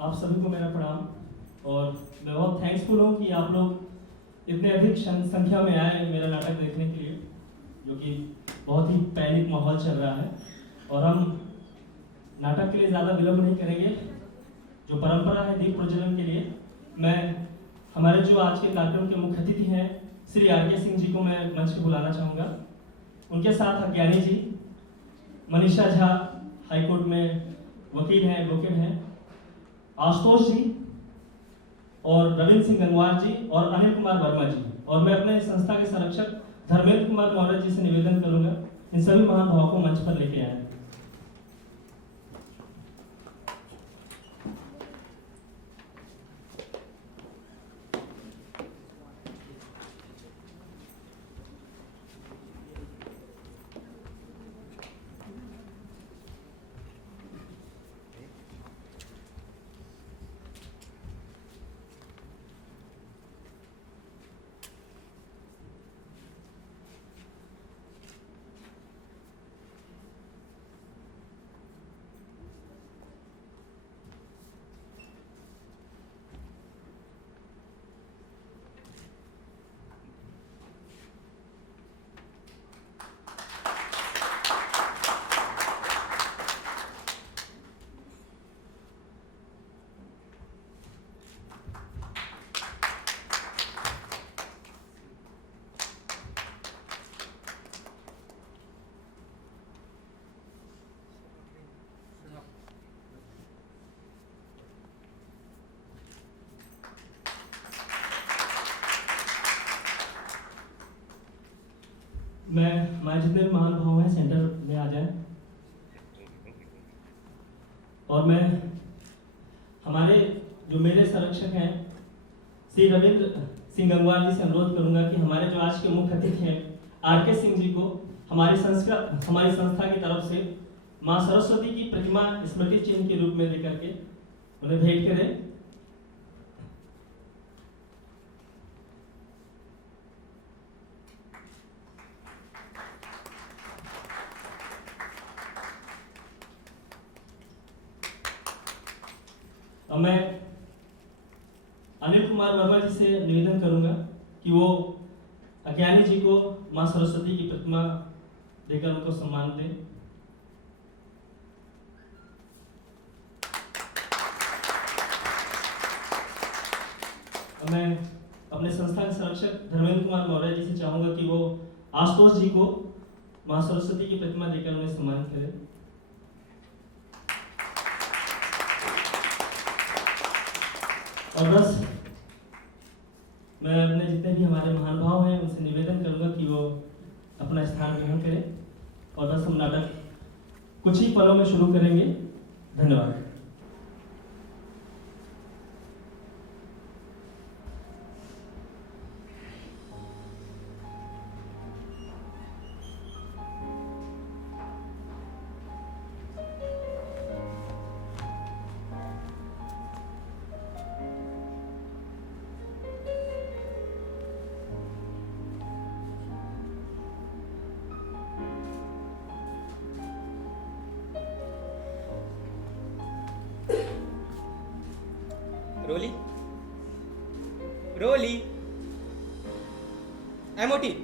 आप सभी को मेरा प्रणाम। और मैं बहुत थैंक्सफुल हूँ कि आप लोग इतने अधिक संख्या में आए मेरा नाटक देखने के लिए, जो कि बहुत ही पैनिक माहौल चल रहा है। और हम नाटक के लिए ज़्यादा विलंब नहीं करेंगे। जो परंपरा है दीप प्रज्वलन के लिए, मैं हमारे जो आज के कार्यक्रम के मुख्य अतिथि हैं श्री आर.के. सिंह जी को मैं मंच पर बुलाना चाहूँगा। उनके साथ अज्ञानी जी, मनीषा झा हाईकोर्ट में वकील हैं, एडवोकेट हैं, आशुतोष जी और रविंद्र सिंह गंगवार जी और अनिल कुमार वर्मा जी। और मैं अपने संस्था के संरक्षक धर्मेंद्र कुमार मौर्य जी से निवेदन करूंगा इन सभी महानुभावों को मंच पर लेके आए। मैं हमारे जितने भी महानुभाव हैं सेंटर में आ जाएं। और मैं हमारे जो मेरे संरक्षक हैं श्री रविंद्र सिंह गंगवार जी से अनुरोध करूंगा कि हमारे जो आज के मुख्य अतिथि हैं आर.के. सिंह जी को हमारी संस्था की तरफ से मां सरस्वती की प्रतिमा स्मृति चिन्ह के रूप में लेकर के उन्हें भेंट करें। और मैं अनिल कुमार वर्मा जी से निवेदन करूंगा कि वो अज्ञानी जी को मां सरस्वती की प्रतिमा देकर उनको सम्मान दें। और मैं अपने संस्था के संरक्षक धर्मेंद्र कुमार मौर्य जी से चाहूंगा कि वो आशुतोष जी को मां सरस्वती की प्रतिमा देकर उन्हें सम्मान करें। और बस मैं अपने जितने भी हमारे महानुभाव हैं उनसे निवेदन करूंगा कि वो अपना स्थान ग्रहण करें। और बस हम नाटक कुछ ही पलों में शुरू करेंगे। धन्यवाद। रोली रोली एमओटी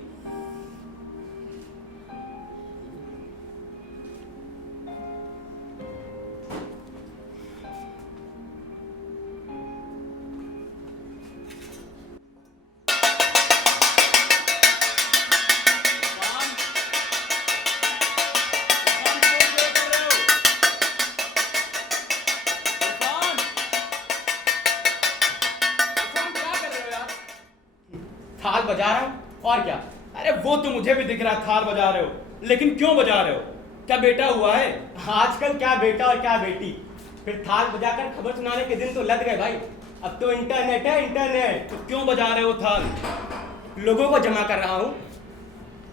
थाल बजा रहा हूँ और क्या। अरे वो तो मुझे भी दिख रहा है थाल बजा रहे हो, लेकिन क्यों बजा रहे हो? क्या बेटा हुआ है? आजकल क्या बेटा और क्या बेटी, फिर थाल बजाकर खबर सुनाने के दिन तो लग गए भाई। अब तो इंटरनेट है इंटरनेट। तो क्यों बजा रहे हो थाल? लोगों को जमा कर रहा हूँ।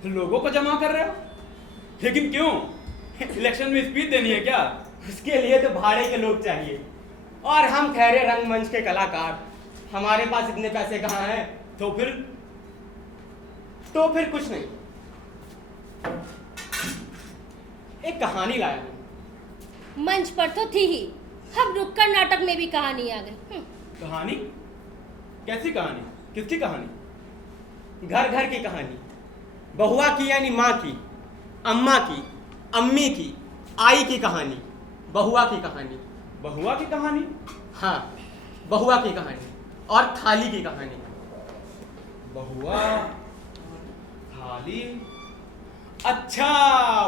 लोगों को जमा कर रहे हो, लेकिन क्यों? इलेक्शन में स्पीच देनी है क्या? उसके लिए तो भाड़े के लोग चाहिए, और हम ठहरे रंगमंच के कलाकार, हमारे पास इतने पैसे कहाँ हैं? तो फिर कुछ नहीं, एक कहानी लाया हूं। मंच पर तो थी ही, अब नुक्कड़ नाटक में भी कहानी आ गई। कहानी? कैसी कहानी? किसकी कहानी? घर घर की कहानी, बहुआ की यानी माँ की, अम्मा की, अम्मी की, आई की कहानी, बहुआ की कहानी। बहुआ की कहानी? हाँ, बहुआ की कहानी और थाली की कहानी। बहुआ, थाली, अच्छा,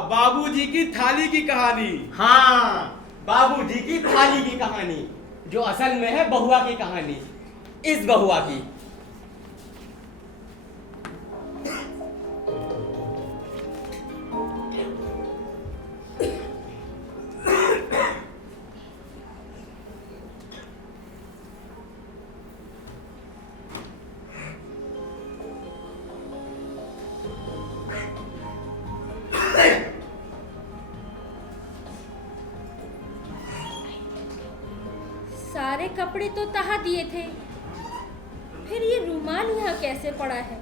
बाबूजी की थाली की कहानी। हाँ, बाबूजी की थाली की कहानी, जो असल में है बहुआ की कहानी, इस बहुआ की। सारे कपड़े तो तहा दिए थे, फिर ये रुमाल यहाँ कैसे पड़ा है?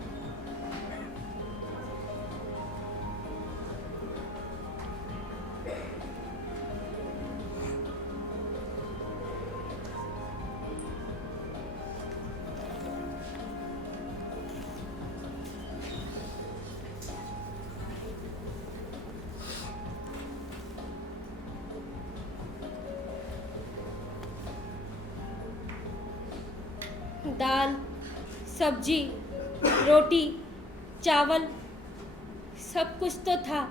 दाल, सब्जी, रोटी, चावल, सब कुछ तो था,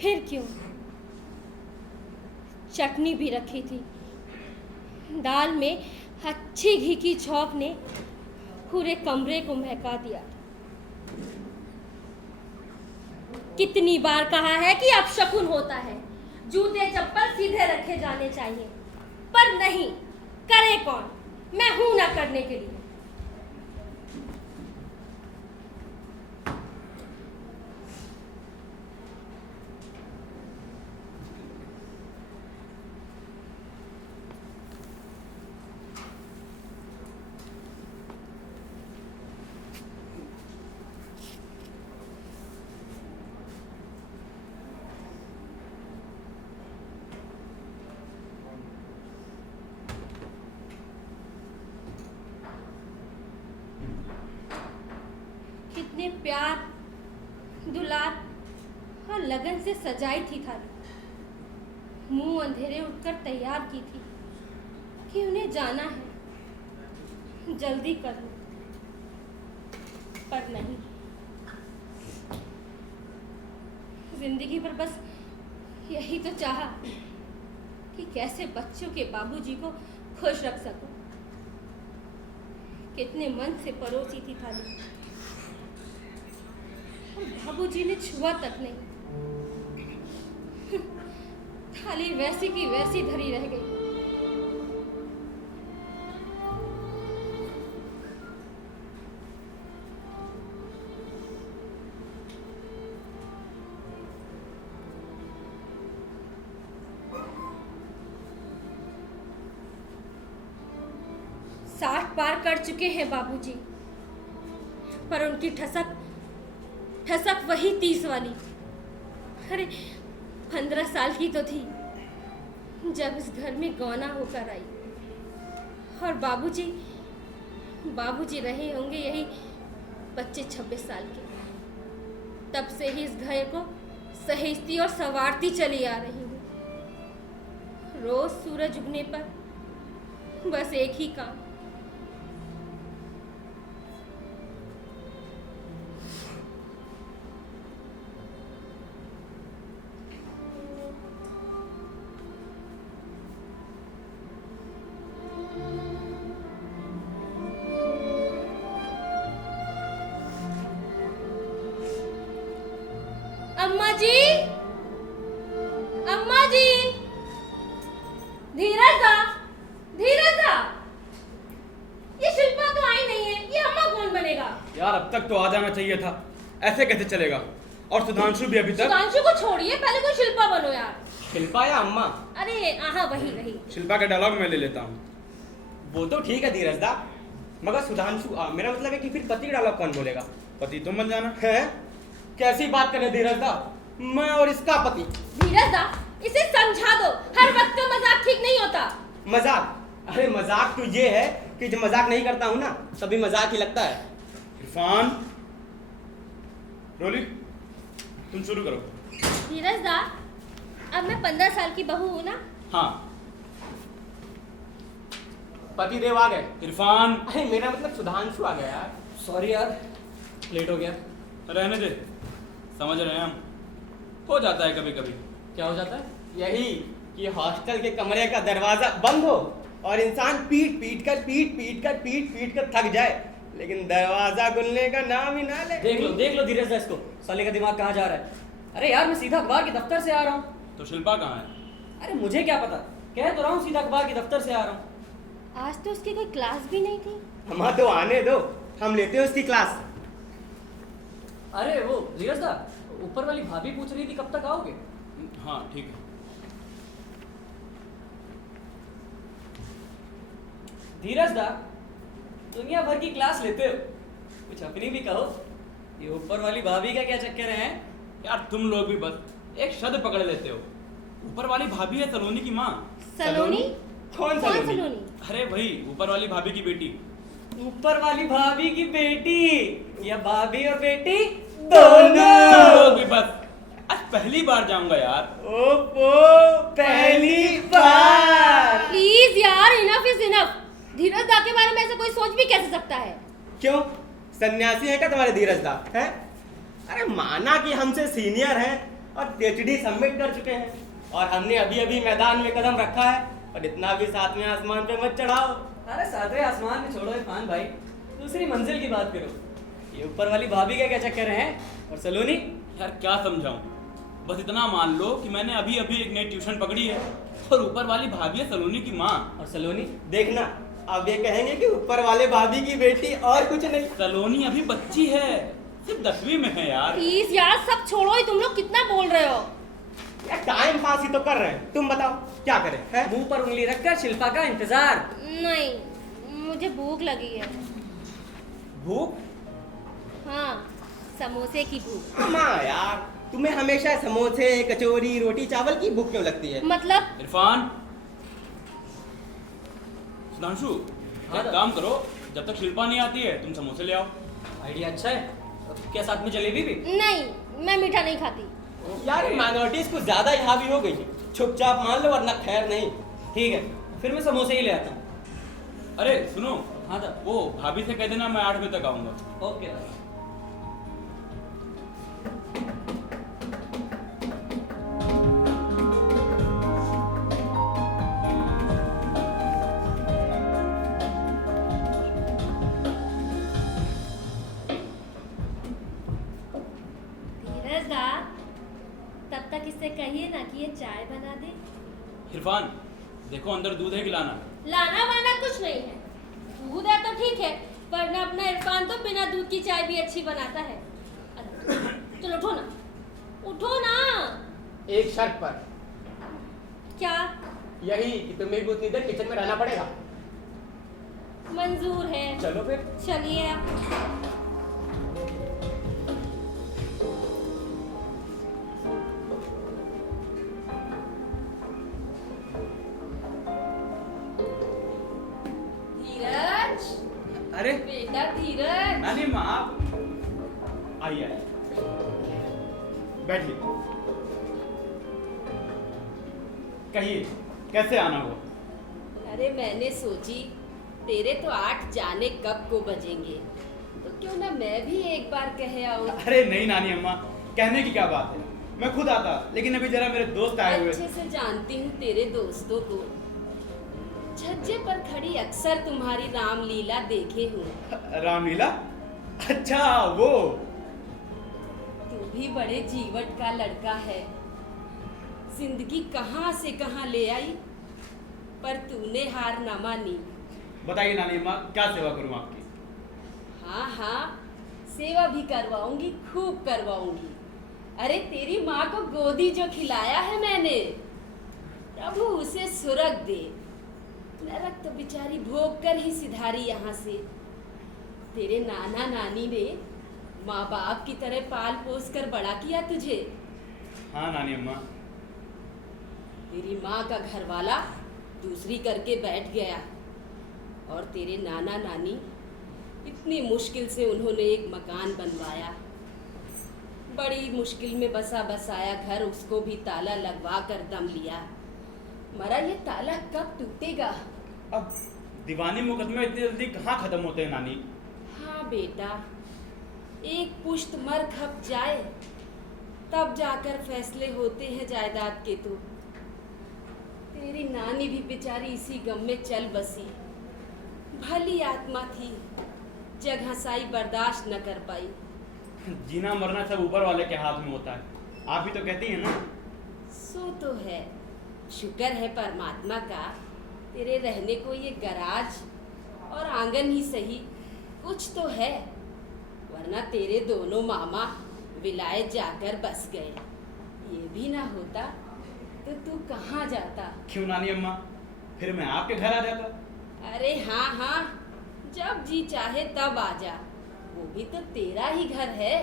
फिर क्यों? चटनी भी रखी थी। दाल में अच्छी घी की झोंक ने पूरे कमरे को महका दिया। कितनी बार कहा है कि अपशकुन होता है, जूते चप्पल सीधे रखे जाने चाहिए, पर नहीं, करे कौन? मैं हूं ना करने के लिए। कितने प्यार, दुलार और लगन से सजाई थी थाली। मुंह अंधेरे उठकर तैयार की थी कि उन्हें जाना है, जल्दी कर लो, पर नहीं। जिंदगी भर बस यही तो चाहा कि कैसे बच्चों के बाबूजी को खुश रख सकूं। कितने मन से परोसी थी थाली, बाबूजी ने छुआ तक नहीं। थाली वैसी की वैसी धरी रह गई। साठ पार कर चुके हैं बाबूजी, पर उनकी ठसक वही 30 वाली। अरे 15 साल की तो थी जब इस घर में गौना होकर आई, और बाबूजी रहे होंगे यही 25-26 साल के। तब से ही इस घर को सहेजती और संवारती चली आ रही हूँ। रोज सूरज उगने पर बस एक ही काम, अम्मा जी, धीरज दा, ये शिल्पा तो आई नहीं है, ये अम्मा कौन बनेगा? यार अब तक तो आ जाना चाहिए था, ऐसे कैसे चलेगा? और सुधांशु भी अभी तक। सुधांशु को छोड़िए, पहले कोई शिल्पा बनो यार। शिल्पा या अम्मा? अरे हाँ, वही। शिल्पा का डायलॉग मैं ले लेता हूँ। वो तो ठीक है धीरज दा, मगर सुधांशु मेरा मतलब है कि फिर पति का डायलॉग कौन बोलेगा? पति तुम बन जाना है। कैसी बात करें धीरज दा, मैं और इसका पति। धीरज दा, इसे समझा दो, हर वक्त का मजाक ठीक नहीं होता। मजाक? अरे मजाक तो ये है कि जब मजाक नहीं करता हूँ ना तभी मजाक ही लगता है। इरफान, रोली, तुम शुरू करो। धीरज दा, अब मैं 15 साल की बहू हूँ ना? हाँ। पतिदेव आ गए। इरफान, अरे मेरा मतलब सुधांशु आ गया यार। सॉरी यार, लेट हो गया। रहने दे, समझ रहे हैं हम, हो जाता है कभी कभी। क्या हो जाता है? यही कि हॉस्टल के कमरे का दरवाजा बंद हो और इंसान पीट पीट कर थक जाए, लेकिन दरवाजा खुलने का नाम ही ना ले। देख लो धीरज दा इसको, साले का दिमाग कहाँ जा रहा है। अरे यार, मैं सीधा अखबार के दफ्तर से आ रहा हूँ। तो शिल्पा कहाँ है? अरे मुझे क्या पता, कह तो रहा हूँ सीधा अखबार के दफ्तर से आ रहा हूँ। आज तो उसकी कोई क्लास भी नहीं थी। हम तो आने दो, हम लेते हैं उसकी क्लास। अरे वो धीरज दा, ऊपर वाली भाभी पूछ रही थी कब तक आओगे। हाँ ठीक है। धीरज दा, दुनिया भर की क्लास लेते हो, कुछ अपनी भी कहो। ये ऊपर वाली भाभी का क्या चक्कर है? यार तुम लोग भी बस एक शब्द पकड़ लेते हो। ऊपर वाली भाभी है सलोनी की माँ। सलोनी? कौन कौन सलोनी? सलोनी? अरे भाई, ऊपर वाली भाभी की बेटी। ऊपर वाली भाभी की बेटी या भाभी और बेटी दोनों। तुम लोग भी बस, आज पहली बार जाऊंगा यार। ओपो, पहली बार। प्लीज यार, इनफ इज इनफ। धीरज दा के बारे में ऐसा कोई सोच भी कैसे सकता है? क्यों, सन्यासी है क्या तुम्हारे धीरज दा? है? अरे माना कि हमसे सीनियर हैं और पीएचडी सबमिट कर चुके हैं, और हमने अभी अभी मैदान में कदम रखा है, और इतना भी सातवें आसमान पे मत चढ़ाओ। अरे सातवें आसमान में छोड़ो इरफान भाई, दूसरी मंजिल की बात करो। ये ऊपर वाली भाभी का क्या चक्कर है? और सलोनी? यार क्या समझाऊं, बस इतना मान लो कि मैंने अभी अभी एक नई ट्यूशन पकड़ी है, और ऊपर वाली भाभी है सलोनी की माँ। और सलोनी? देखना, अब ये कहेंगे कि ऊपर वाले भाभी की बेटी और कुछ नहीं। सलोनी अभी बच्ची है, सिर्फ 10वीं में है यार। प्लीज यार, सब छोड़ो ही, तुम लोग कितना बोल रहे हो? यार टाइम पास ही तो कर रहे हैं, तुम बताओ क्या करें? है? मुंह पर उंगली रखकर शिल्पा का इंतजार। नहीं, मुझे भूख लगी है। भूख? हाँ, समोसे की भूख। हाँ यार, तुम्हें हमेशा समोसे, कचौरी, रोटी चावल की भूख क्यों लगती है? मतलब? इरफान, सुधांशु, हाँ एक काम करो, जब तक शिल्पा नहीं आती है तुम समोसे ले आओ। आइडिया अच्छा है। क्या साथ में जलेबी भी? नहीं, मैं मीठा नहीं खाती। यार माइनॉरिटीज कुछ ज्यादा ही हावी हो गई है, चुपचाप मान लो वरना खैर नहीं। ठीक है, फिर मैं समोसे ही ले आता हूँ। अरे सुनो, हाँ था। वो भाभी से कह देना मैं 8 बजे तक आऊंगा। ओके। धीरज दा, तब तक इससे कहिए ना कि ये चाय बना दे। इरफान, देखो अंदर दूध है कि लाना? लाना वाना कुछ नहीं है, दूध है तो ठीक है, वरना अपना इरफान तो बिना दूध की चाय भी अच्छी बनाता है। चलो उठो ना, उठो ना। एक शर्त पर। क्या? यही कि तुम्हें भी उतनी देर किचन में रहना पड़ेगा। मंजूर है। चलो फिर। चलिए आप। धीरज, अरे बेटा धीरज। नानी माँ, आप आइए आइए, बैठिए। कहिए कैसे आना हुआ? अरे मैंने सोची तेरे तो 8 जाने कब को बजेंगे, तो क्यों ना मैं भी एक बार कह आऊं। अरे नहीं नानी अम्मा, कहने की क्या बात है, मैं खुद आता, लेकिन अभी जरा मेरे दोस्त आए हुए अच्छे से जानती हूँ तेरे दोस्तों को, छज्जे पर खड़ी अक्सर तुम्हारी रामलीला देखे हूँ। रामलीला? अच्छा वो। तू भी बड़े जीवट का लड़का है, जिंदगी कहाँ से कहाँ ले आई, पर तूने हार न मानी। बताइए नानी अम्मा, क्या सेवा करूँ आपकी? हाँ हाँ, सेवा भी करवाऊंगी, खूब करवाऊंगी। अरे तेरी माँ को गोदी जो खिलाया है मैंने, प्रभु उसे सुरग दे। नरक तो बेचारी भोग कर ही सिधारी यहाँ से। तेरे नाना नानी ने माँ बाप की तरह पाल पोस कर बड़ा किया तुझे। हाँ नानी अम्मा। तेरी माँ का घर वाला दूसरी करके बैठ गया और तेरे नाना नानी इतनी मुश्किल से उन्होंने एक मकान बनवाया। बड़ी मुश्किल में बसा बसाया घर, उसको भी ताला लगवा कर दम लिया। मरा ये ताला कब टूटेगा? अब दीवानी मुकदमे इतनी जल्दी कहाँ खत्म होते हैं नानी? हाँ बेटा, एक पुश्त मर खप जाए तब जाकर फैसले होते हैं जायदाद के। तो तेरी नानी भी बेचारी इसी गम में चल बसी। भली आत्मा थी, जगहसाई बर्दाश्त न कर पाई। जीना मरना सब ऊपर वाले के हाथ में होता है, आप भी तो कहती हैं ना। सो तो है, शुक्र है परमात्मा का, तेरे रहने को ये गराज और आंगन ही सही कुछ तो है, वरना तेरे दोनों मामा विलायत जाकर बस गए। ये भी ना होता तो तू कहाँ जाता? क्यों नानी अम्मा, फिर मैं आपके घर आ जाता। अरे हाँ हाँ, जब जी चाहे तब आ जा, वो भी तो तेरा ही घर है।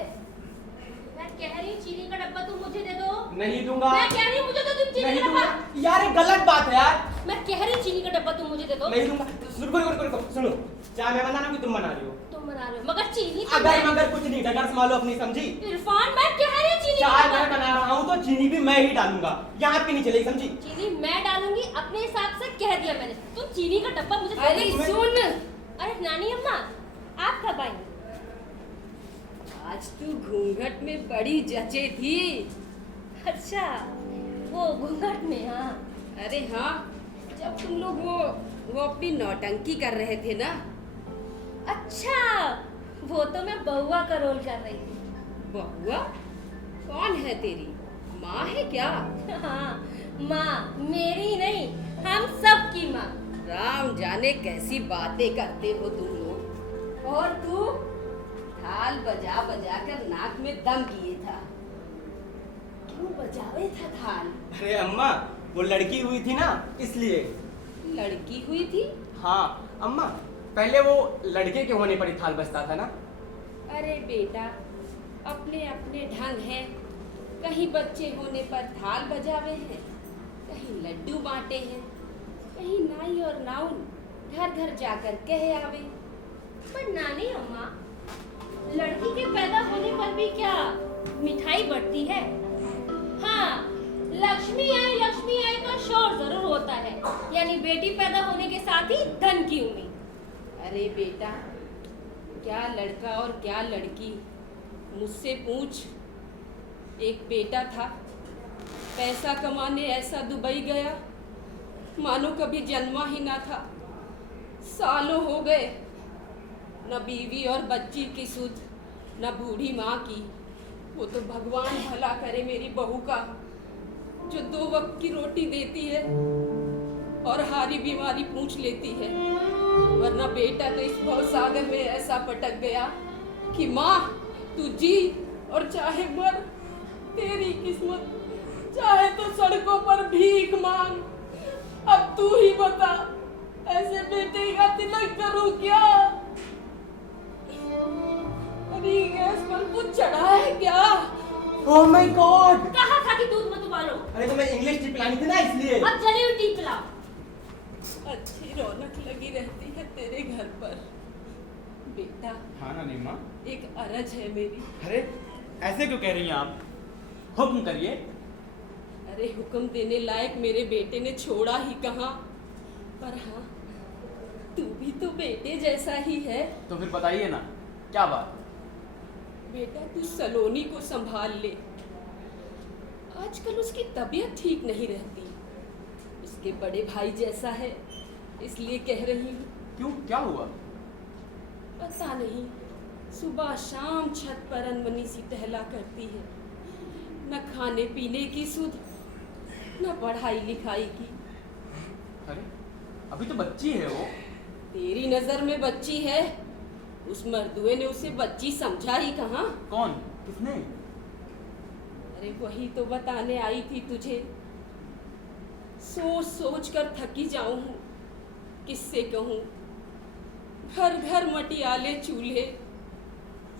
मैं कह रही हूँ चीनी का डब्बा तुम मुझे दे दो। नहीं दूंगा। मैं कह रही हूँ मुझे तो तुम चीनी नहीं का दूंगा डब्बा। यार, ये गलत बात है यार। मैं कह रही हूँ चीनी का डब्बा तुम मुझे दे दो। नहीं दूंगा। रुको सुनो, चाय मैं बना रहा हूँ कि तुम बना रही हो? तुम बना रहे हो मगर चीनी तो अगर मैं- मगर कुछ नहीं, डगर संभालो अपनी, समझी? इरफान मैं कह रही हूँ चीनी का चाय डब्बा। मैं बना रहा हूँ तो चीनी भी मैं ही डालूंगा, यहाँ आपकी नहीं चलेगी, समझी? चीनी मैं डालूंगी अपने हिसाब से, कह दिया मैंने। तुम चीनी का डब्बा मुझे अरे दोगे? सुन, अरे नानी अम्मा, आप कब आई? आज तू घूंघट में बड़ी जचे थी। अच्छा, वो घूंघट में? हाँ। अरे हाँ, जब तुम लोग वो अपनी नौटंकी कर रहे थे ना। अच्छा, वो तो मैं बहुआ का रोल कर रही थी। बहुआ? कौन है तेरी माँ है क्या? हाँ, माँ मेरी नहीं, हम सब की माँ। राम जाने कैसी बातें करते हो तुम लोग। और तू थाल बजा बजा कर नाक में दम किए था। क्यों बजावे था थाल? अरे अम्मा, वो लड़की हुई थी ना, इसलिए। लड़की हुई थी? हाँ अम्मा, पहले वो लड़के के होने पर ही थाल बजता था ना। अरे बेटा, अपने अपने ढंग है। कहीं बच्चे होने पर थाल बजावे हैं, कहीं लड्डू बांटे हैं, कहीं नाई और नाउन घर घर जाकर कहे आवे। पर नानी अम्मा, लड़की के पैदा होने पर भी क्या मिठाई बढ़ती है? हाँ, लक्ष्मी आई का शोर जरूर होता है, यानी बेटी पैदा होने के साथ ही धन की उम्मीद। अरे बेटा, क्या लड़का और क्या लड़की, मुझसे पूछ। एक बेटा था, पैसा कमाने ऐसा दुबई गया मानो कभी जन्मा ही ना था। सालों हो गए, न बीवी और बच्ची की सुध, न बूढ़ी माँ की। वो तो भगवान भला करे मेरी बहू का, जो 2 वक्त की रोटी देती है और हारी बीमारी पूछ लेती है। वरना बेटा तो इस भवसागर में ऐसा पटक गया कि माँ तू जी और चाहे मर, तेरी किस्मत, चाहे तो सड़कों पर भीख मांग। अब तू ही बता, ऐसे बेटे का तिलक करूं क्या? अरे गैस पर कुछ चढ़ा है क्या? Oh my God! कहा था कि दूध मत उबालो, अरे तो मैं इंग्लिश टी पिलानी थी ना, इसलिए। अब जली हुई टी पिलाओ। अच्छी रौनक लगी रहती है तेरे घर पर। बेटा, हाँ नानी अम्मा। एक अरज है मेरी। अरे ऐसे क्यों कह रही हैं आप? हुक्म करिए। अरे हुक्म देने लायक मेरे बेटे ने छोड़ा ही कहाँ। पर हाँ, तू भी तो बेटे जैसा ही है। तो फिर बताइए ना, क्या बात? बेटा तू सलोनी को संभाल ले, आजकल उसकी तबीयत ठीक नहीं रहती। उसके बड़े भाई जैसा है, इसलिए कह रही हूँ। क्यों, क्या हुआ? पता नहीं, सुबह शाम छत पर अनबनी सी टहला करती है। न खाने पीने की सुध, न पढ़ाई लिखाई की। अरे अभी तो बच्ची है वो। तेरी नजर में बच्ची है, उस मर्दुए ने उसे बच्ची समझा ही कहाँ। कौन, किसने? अरे वही तो बताने आई थी तुझे। सोच सोच कर थकी जाऊं हूँ, किससे कहूँ। घर घर मटियाले चूल्हे।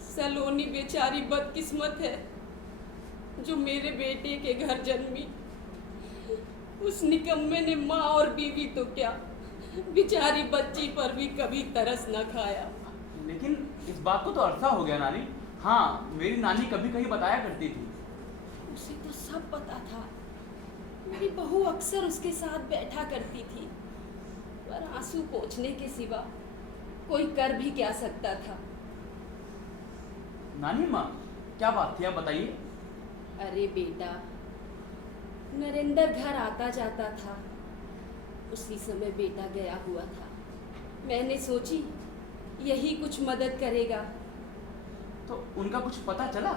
सलोनी बेचारी बदकिस्मत है जो मेरे बेटे के घर जन्मी। उस निकम्मे ने माँ और बीवी तो क्या, बेचारी बच्ची पर भी कभी तरस न खाया। लेकिन इस बात को तो अरसा हो गया नानी। हाँ, मेरी नानी कभी कभी बताया करती थी। उसे तो सब पता था। मेरी बहू अक्सर उसके साथ बैठा करती थी, पर आंसू पोंछने के सिवा कोई कर भी क्या सकता था। नानी माँ, क्या बात थी, आप बताइए। अरे बेटा, नरेंद्र घर आता जाता था, उसी समय बेटा गया हुआ था। मैंने सोची यही कुछ मदद करेगा। तो उनका कुछ पता चला?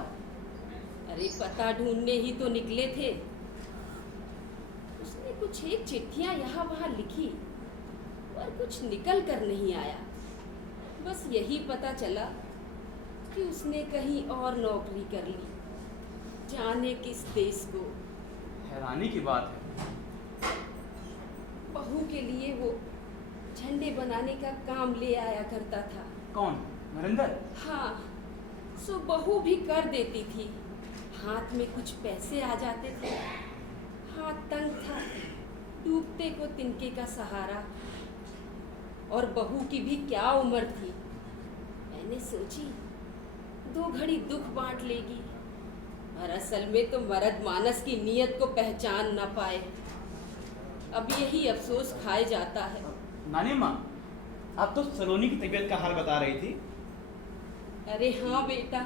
अरे पता ढूंढने ही तो निकले थे। उसने कुछ एक चिट्ठियां यहाँ वहाँ लिखी, पर कुछ निकल कर नहीं आया। बस यही पता चला कि उसने कहीं और नौकरी कर ली, जाने किस देश को। हैरानी की बात है। बहू के लिए वो झंडे बनाने का काम ले आया करता था। कौन, नरेंद्र? हाँ, सो बहू भी कर देती थी। हाथ में कुछ पैसे आ जाते थे, हाथ तंग था, डूबते को तिनके का सहारा। और बहू की भी क्या उम्र थी। मैंने सोची 2 घड़ी दुख बांट लेगी, और असल में तो मर्द मानस की नीयत को पहचान न पाए। अब यही अफसोस खाए जाता है। नानी माँ, आप तो सलोनी की तबीयत का हाल बता रही थी। अरे हाँ बेटा,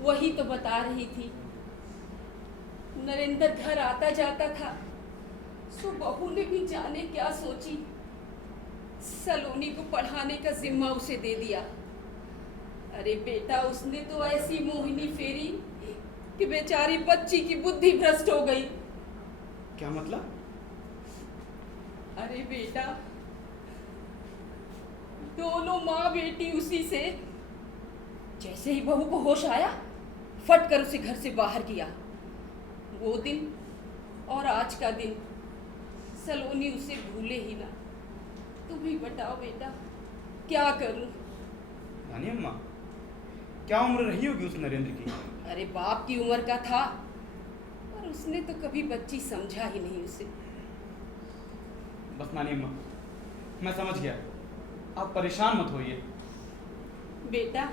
वही तो बता रही थी। नरेंद्र घर आता जाता था, सो बहू ने भी जाने क्या सोची, सलोनी को पढ़ाने का जिम्मा उसे दे दिया। अरे बेटा, उसने तो ऐसी मोहिनी फेरी कि बेचारी बच्ची की बुद्धि भ्रष्ट हो गई। क्या मतलब? अरे बेटा, दोनों माँ बेटी उसी से। जैसे ही बहू को होश आया, फट कर उसे घर से बाहर किया। वो दिन और आज का दिन सलोनी उसे भूले ही ना। तुम ही बताओ बेटा, क्या करूं? नानी अम्मा, क्या उम्र रही होगी उस नरेंद्र की? अरे बाप की उम्र का था, पर उसने तो कभी बच्ची समझा ही नहीं उसे। बस नानी अम्मा, मैं समझ गया, आप परेशान मत होइए। बेटा,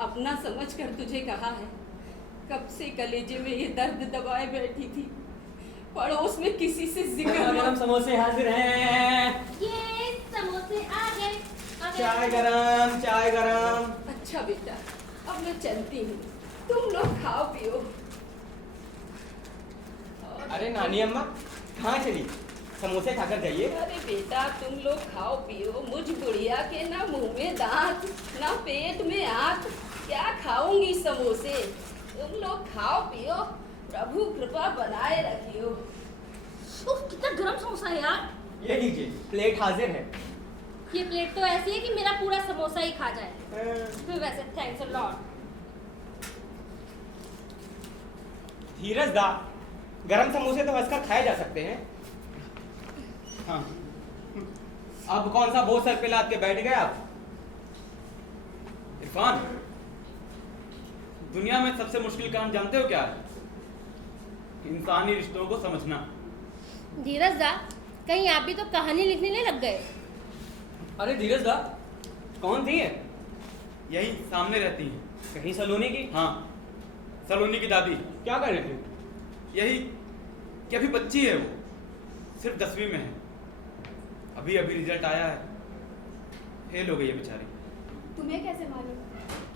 अपना समझ कर तुझे कहा है। कब से कलेजे में ये दर्द दबाए बैठी थी, पड़ोस में किसी से जिक्र गरम समोसे हाजिर हैं। ये समोसे आ गए। चाय गरम, चाय गरम। अच्छा बेटा, अब मैं चलती हूँ, तुम लोग खाओ पियो। अरे नानी अम्मा, कहाँ चली? समोसे खाकर जाइए। अरे बेटा, तुम लोग खाओ पियो। मुझ बुढ़िया के ना मुंह में दांत, ना पेट में आंत, क्या खाऊंगी समोसे। तुम लोग खाओ पियो, प्रभु कृपा बनाए रखियो। उफ, कितना गरम समोसा है यार। ये लीजिए, प्लेट हाजिर है। ये प्लेट तो ऐसी है कि मेरा पूरा समोसा ही खा जाए। वैसे थैंक्स अ लॉट। धीरज दा, गरम समोसे तो हंसकर खाए जा सकते हैं। हाँ, अब कौन सा बोझ सर पे लाद के बैठ गए आप? इरफान, दुनिया में सबसे मुश्किल काम जानते हो क्या है? इंसानी रिश्तों को समझना। धीरज दा, कहीं आप भी तो कहानी लिखने नहीं लग गए? अरे धीरज दा, कौन थी ये? यही सामने रहती हैं। कहीं सलोनी की? हाँ, सलोनी की दादी। क्या कर रहे थे? यही कि अभी बच्ची है, वो सिर्फ 10वीं में है। अभी अभी रिजल्ट आया है, फेल हो गई है बेचारी। तुम्हें कैसे मालूम?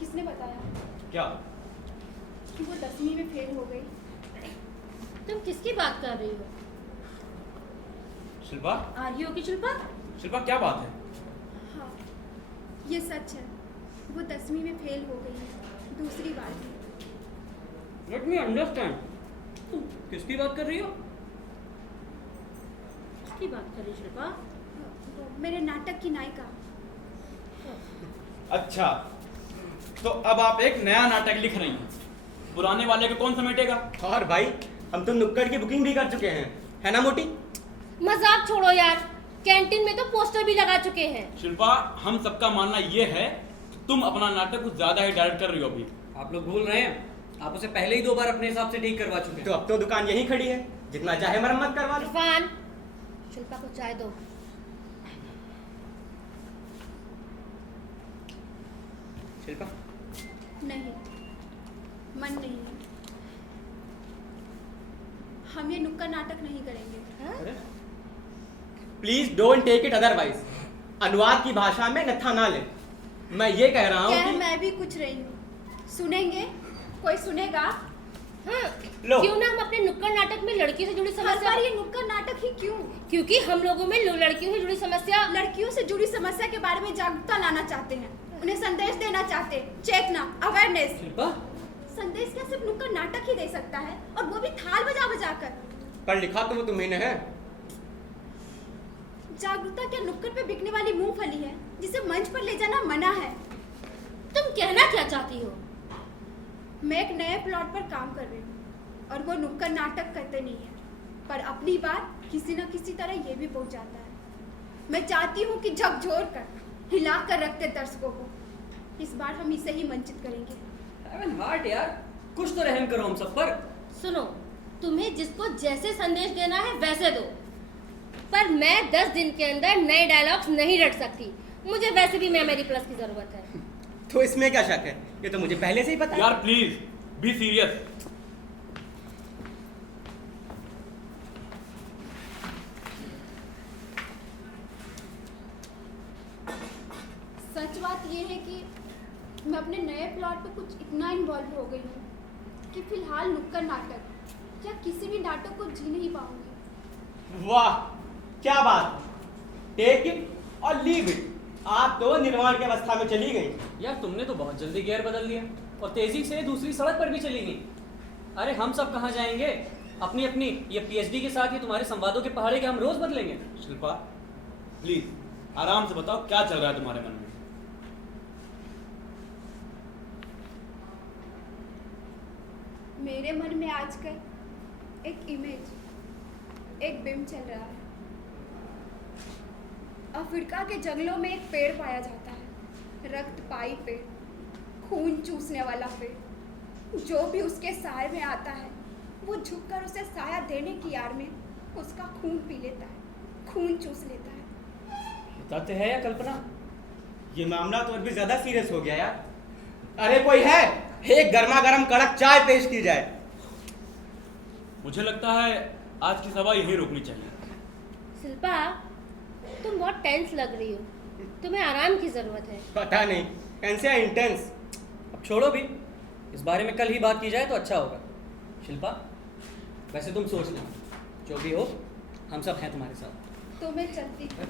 किसने बताया क्या? कि वो 10वीं में फेल हो गई? तुम किसकी बात कर रही हो? शिल्पा, आ रही हो कि शिल्पा? शिल्पा क्या बात है? हाँ, ये सच है। वो 10वीं में फेल हो गई है, दूसरी बार भी। लेट मी अंडरस्टैंड, तुम किसकी बात कर रही हो? किसकी बात कर रही हो शिल्पा? वो मेरे नाटक की नायिका। अच्छा, तो अब आप एक नया नाटक लिख रही हैं। पुराने वाले को कौन समेटेगा? और भाई, हम तो नुक्कड़ की बुकिंग भी कर चुके हैं, है ना मोटी? मजाक छोड़ो यार, कैंटीन में तो पोस्टर भी लगा चुके हैं। शिल्पा, हम सबका मानना ये है कि तुम अपना नाटक कुछ ज्यादा ही डायरेक्ट कर रही हो अभी। आप लोग भूल रहे हैं, आप उसे पहले ही 2 बार अपने हिसाब से ठीक करवा चुके तो हैं। अब तो दुकान यहीं खड़ी है, जितना चाहे मरम्मत करवा लो। इरफान, शिल्पा को चाय दो। शिल्पा, नहीं, मन नहीं है। हम ये नुक्कड़ नाटक नहीं करेंगे। Please don't take it otherwise. अनुवाद की भाषा में नत्था ना ले। मैं ये कह रहा हूँ कह कि मैं भी कुछ रही हूँ। सुनेंगे? कोई सुनेगा? हाँ, लो। क्यों ना हम अपने नुक्कड़ नाटक में लड़की से जुड़ी हर समस्या, बार ये नुक्कड़ नाटक ही क्यों? क्योंकि हम लोगों में लड़कियों से जुड़ी समस्या, लड़कियों से जुड़ी समस्या के बारे में जागरूकता लाना चाहते हैं, उन्हें संदेश देना चाहते हैं, चेतना, अवेयरनेस। शिल्पा, संदेश क्या सिर्फ नुक्कड़ नाटक ही दे सकता है, और वो भी थाल बजा बजा कर। पर लिखा तो वो तुम्ही ने है। जागरूकता क्या नुक्कड़ पे बिकने वाली मूंगफली है जिसे मंच पर ले जाना मना है? तुम कहना क्या चाहती हो? मैं एक नए प्लॉट पर काम कर रही हूँ और वो नुक्कड़ नाटक करते नहीं है, पर अपनी बात किसी न किसी तरह ये भी पहुँचाता है। मैं चाहती हूँ कि झकझोर कर, हिला कर रखते दर्शकों को। इस बार हम इसे ही मंचित करेंगे। हैवन हार्ट यार, कुछ तो रहम करो हम सब पर। सुनो, तुम्हें जिसको जैसे संदेश देना है वैसे दो, पर मैं 10 दिन के अंदर नए डायलॉग्स नहीं रट सकती। मुझे वैसे भी मेमोरी प्लस की जरूरत है। तो इसमें क्या शक है? ये तो मुझे पहले से ही पता है। यार प्लीज बी सीरियस। सच बात ये है कि मैं अपने नए प्लॉट पे कुछ इतना इन्वॉल्व हो गई हूँ कि फिलहाल नुक्कड़ नाटक या किसी भी नाटक को जी नहीं पाऊंगी। वाह, क्या बात! टेक इट और लीव इट। आप तो निर्माण की अवस्था में चली गई। यार तुमने तो बहुत जल्दी गियर बदल दिया और तेजी से दूसरी सड़क पर भी चली गई। अरे हम सब कहाँ जाएंगे? अपनी अपनी ये पीएचडी के साथ ही तुम्हारे संवादों के पहाड़े के हम रोज बदलेंगे। शिल्पा प्लीज आराम से बताओ क्या चल रहा है तुम्हारे मन में। मेरे मन में आजकल एक इमेज, एक बिंब चल रहा है। अफ्रीका के जंगलों में एक पेड़ पाया जाता है, रक्तपाई पेड़, खून चूसने वाला पेड़। जो भी उसके साए में आता है वो झुककर उसे साया देने की आड़ में उसका खून पी लेता है, खून चूस लेता है। तथ्य है या कल्पना? ये मामला तो और भी ज्यादा सीरियस हो गया यार। अरे कोई है? एक गर्मा गर्म कड़क चाय पेश की जाए। मुझे लगता है आज की सभा यही रोकनी चाहिए। शिल्पा, तुम बहुत टेंस लग रही हो, तुम्हें आराम की जरूरत है। पता नहीं कैसे इंटेंस। अब छोड़ो भी, इस बारे में कल ही बात की जाए तो अच्छा होगा। शिल्पा, वैसे तुम सोच लो, जो भी हो हम सब हैं तुम्हारे साथ। तो मैं चलती हूँ।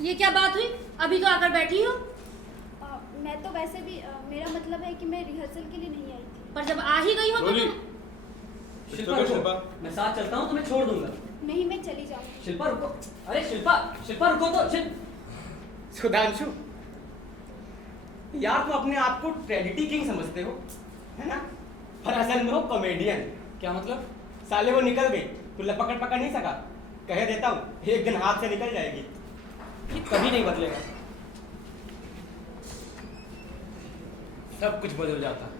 ये क्या बात हुई? अभी तो आकर बैठी हो। मैं तो वैसे भी मेरा मतलब है कि मैं रिहर्सल के लिए नहीं आई थी। पर जब आ ही गई हो तो रोली, तुम शिल्पा शिल्पा। रुको, मैं साथ चलता हूँ, तुम्हें छोड़ दूंगा। नहीं, मैं चली जाऊंगी। शिल्पा रुको, अरे शिल्पा, शिल्पा रुको तो। सुधांशु, यार तुम अपने आप को ट्रेजेडी किंग समझते हो, है ना? पर असल में हो कॉमेडियन। क्या मतलब? साले वो निकल गई, तू पकड़ पकड़ नहीं सका। कह देता हूँ एक दिन हाथ से निकल जाएगी। ये कभी नहीं बदलेगा। सब कुछ बदल जाता है,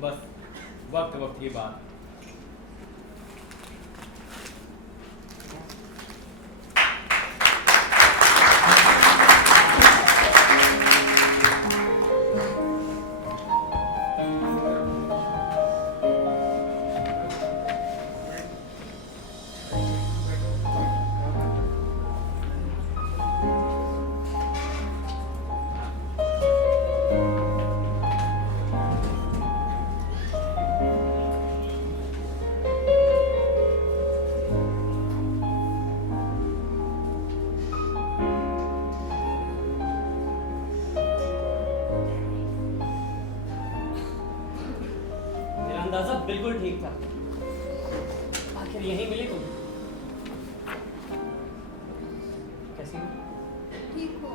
बस वक्त वक्त की बात। मेरा अंदाजा बिल्कुल ठीक था। आखिर यहीं मिली तुम। कैसी हो? ठीक हो,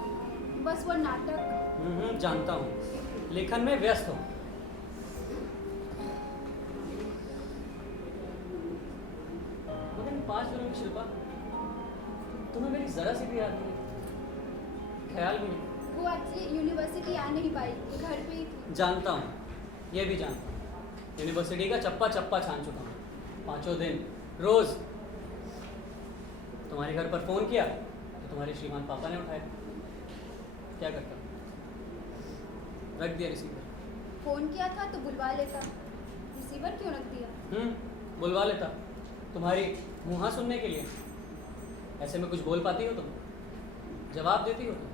बस वो नाटक। जानता हूँ, लेखन में व्यस्त हो। मगर इन 5 दिनों में शिल्पा, तुम्हें मेरी जरा सी भी याद नहीं, ख्याल भी नहीं। वो एक्चुअली यूनिवर्सिटी आ नहीं पाई, घर पे ही थी। जानता हूँ, ये भी जानता हूँ। यूनिवर्सिटी का चप्पा चप्पा छान चुका हूँ। 5 दिन रोज तुम्हारे घर पर फोन किया तो तुम्हारे श्रीमान पापा ने उठाया, क्या करता? रख दिया रिसीवर। फोन किया था तो बुलवा लेता, रिसीवर क्यों रख दिया? बुलवा लेता तुम्हारी मुँह सुनने के लिए। ऐसे में कुछ बोल पाती हो तुम? जवाब देती हो तुम?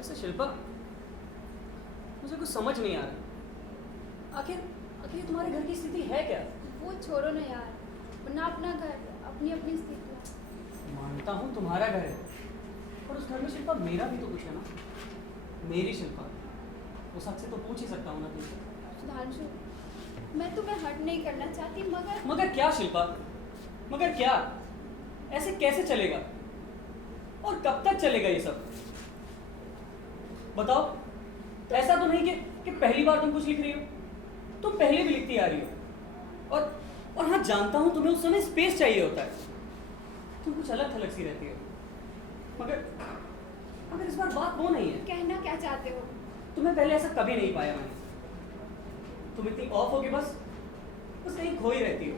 ऐसे शिल्पा, मुझे कुछ समझ नहीं आ रहा। आखिर आखिर ये तुम्हारे घर की स्थिति है क्या? वो छोड़ो ना यार, अपना अपना घर, अपनी अपनी स्थिति। मानता हूँ तुम्हारा घर है, पर उस घर में शिल्पा मेरा भी तो कुछ है ना। मेरी शिल्पा, उस हक से तो पूछ ही सकता हूँ ना तुमसे। सुधांशु, मैं तुम्हें हर्ट नहीं करना चाहती, मगर क्या शिल्पा, मगर क्या? ऐसे कैसे चलेगा? और कब तक चलेगा ये सब? बताओ। ऐसा तो नहीं कि पहली बार तुम कुछ लिख रही हो, तुम पहले भी लिखती आ रही हो। और हाँ, जानता हूं तुम्हें उस समय स्पेस चाहिए होता है, तुम कुछ अलग थलग सी रहती हो। मगर इस बार बात वो नहीं है। कहना क्या चाहते हो? तुम्हें पहले ऐसा कभी नहीं पाया मैंने। तुम इतनी ऑफ हो कि बस कहीं खोई रहती हो।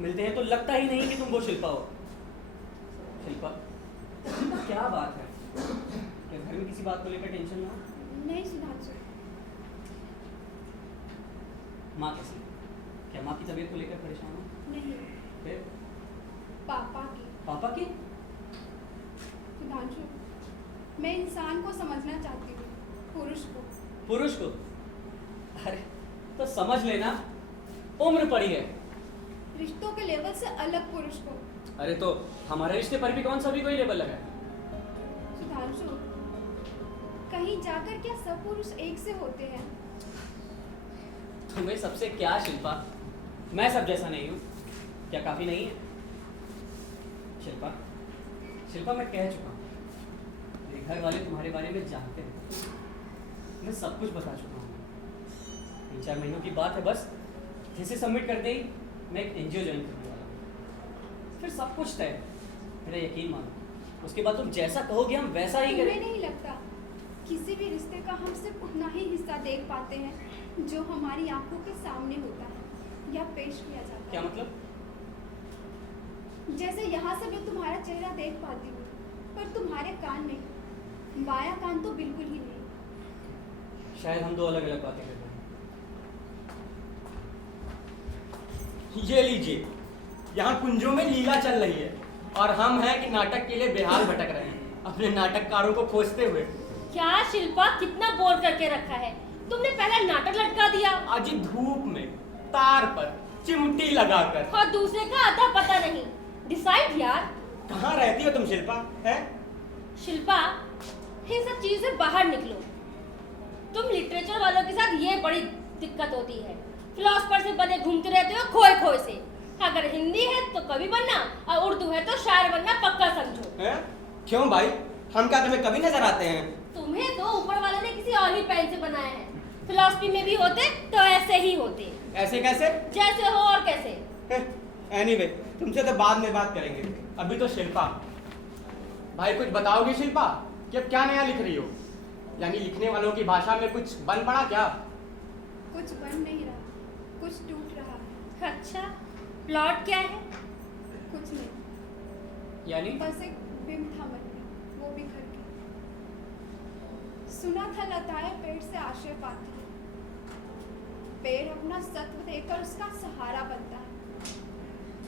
मिलते हैं तो लगता ही नहीं कि तुम वो शिल्पा हो। शिल्पा, क्या बात है? क्या घर में किसी बात को लेकर टेंशन ना हो? नहीं सुधांशु। माँ कैसी? क्या माँ की तबीयत को लेकर परेशान हो? नहीं। फिर? पापा की। पापा की? सुधांशु, मैं इंसान को समझना चाहती हूँ, पुरुष को। पुरुष को? अरे तो समझ लेना, उम्र पड़ी है। रिश्तों के लेवल से अलग पुरुष को। अरे तो हमारे रिश्ते पर भी कौन सा भी कोई लेवल लगा है? सुधांशु, कहीं जाकर क्या सब पुरुष एक से होते हैं? तुम्हें सबसे क्या शिल्पा? मैं सब जैसा नहीं हूँ क्या? काफी नहीं है? शिल्पा, शिल्पा मैं कह चुका हूँ, मेरे घर वाले तुम्हारे बारे में जानते हैं। मैं सब कुछ बता चुका हूँ। 3-4 महीनों की बात है बस। जैसे सबमिट करते ही मैं एक एनजीओ ज्वाइन करने वाला हूँ, फिर सब कुछ तय। मेरा यकीन मानो, उसके बाद तुम जैसा कहोगे हम वैसा ही तुम्हें करें। नहीं लगता किसी भी रिश्ते का हम सिर्फ उतना ही हिस्सा देख पाते हैं जो हमारी आंखों के सामने होता है या पेश किया जाता है? क्या मतलब? जैसे यहाँ से मैं तुम्हारा चेहरा देख पाती हूँ, पर तुम्हारे कान नहीं, बायां कान तो बिल्कुल ही नहीं। शायद हम दो अलग अलग बातें कर रहे हैं। ये लीजिए, यहाँ कुंजों में लीला चल रही है और हम हैं कि नाटक के लिए बेहाल भटक रहे हैं, अपने नाटककारों को खोजते हुए। क्या शिल्पा, कितना बोर करके रखा है तुमने? पहला नाटक लटका दिया, आज ही धूप में तार पर चिमटी लगाकर, और दूसरे का अता पता नहीं। डिसाइड यार। कहाँ रहती हो तुम शिल्पा? है शिल्पा, इन सब चीजों से बाहर निकलो। तुम लिटरेचर वालों के साथ ये बड़ी दिक्कत होती है, फिलोसफर से बने घूमते रहते हो खोए खोए से। अगर हिंदी है तो कवि बनना, और उर्दू है तो शायर बनना पक्का समझो। हैं? क्यों भाई, हम क्या तुम्हें कभी नजर आते हैं? तुम्हें तो ऊपर वाले ने किसी और ही पेन से बनाया है। फिलोसफी में भी होते तो ऐसे ही होते। ऐसे कैसे? जैसे हो और कैसे। एनीवे, तुमसे तो बाद में बात करेंगे। अभी तो शिल्पा, भाई कुछ बताओगी शिल्पा कि अब क्या नया लिख रही हो? यानी लिखने वालों की भाषा में कुछ बन पड़ा क्या? कुछ बन नहीं रहा, कुछ टूट रहा है। अच्छा, प्लॉट क्या है? कुछ नहीं, यानी बस एक बिंब था मन में, वो बिखर गया। सुना था लताएं पेड़ से आश्रय पाती है, पेड़ अपना सत्व देकर उसका सहारा बनता है,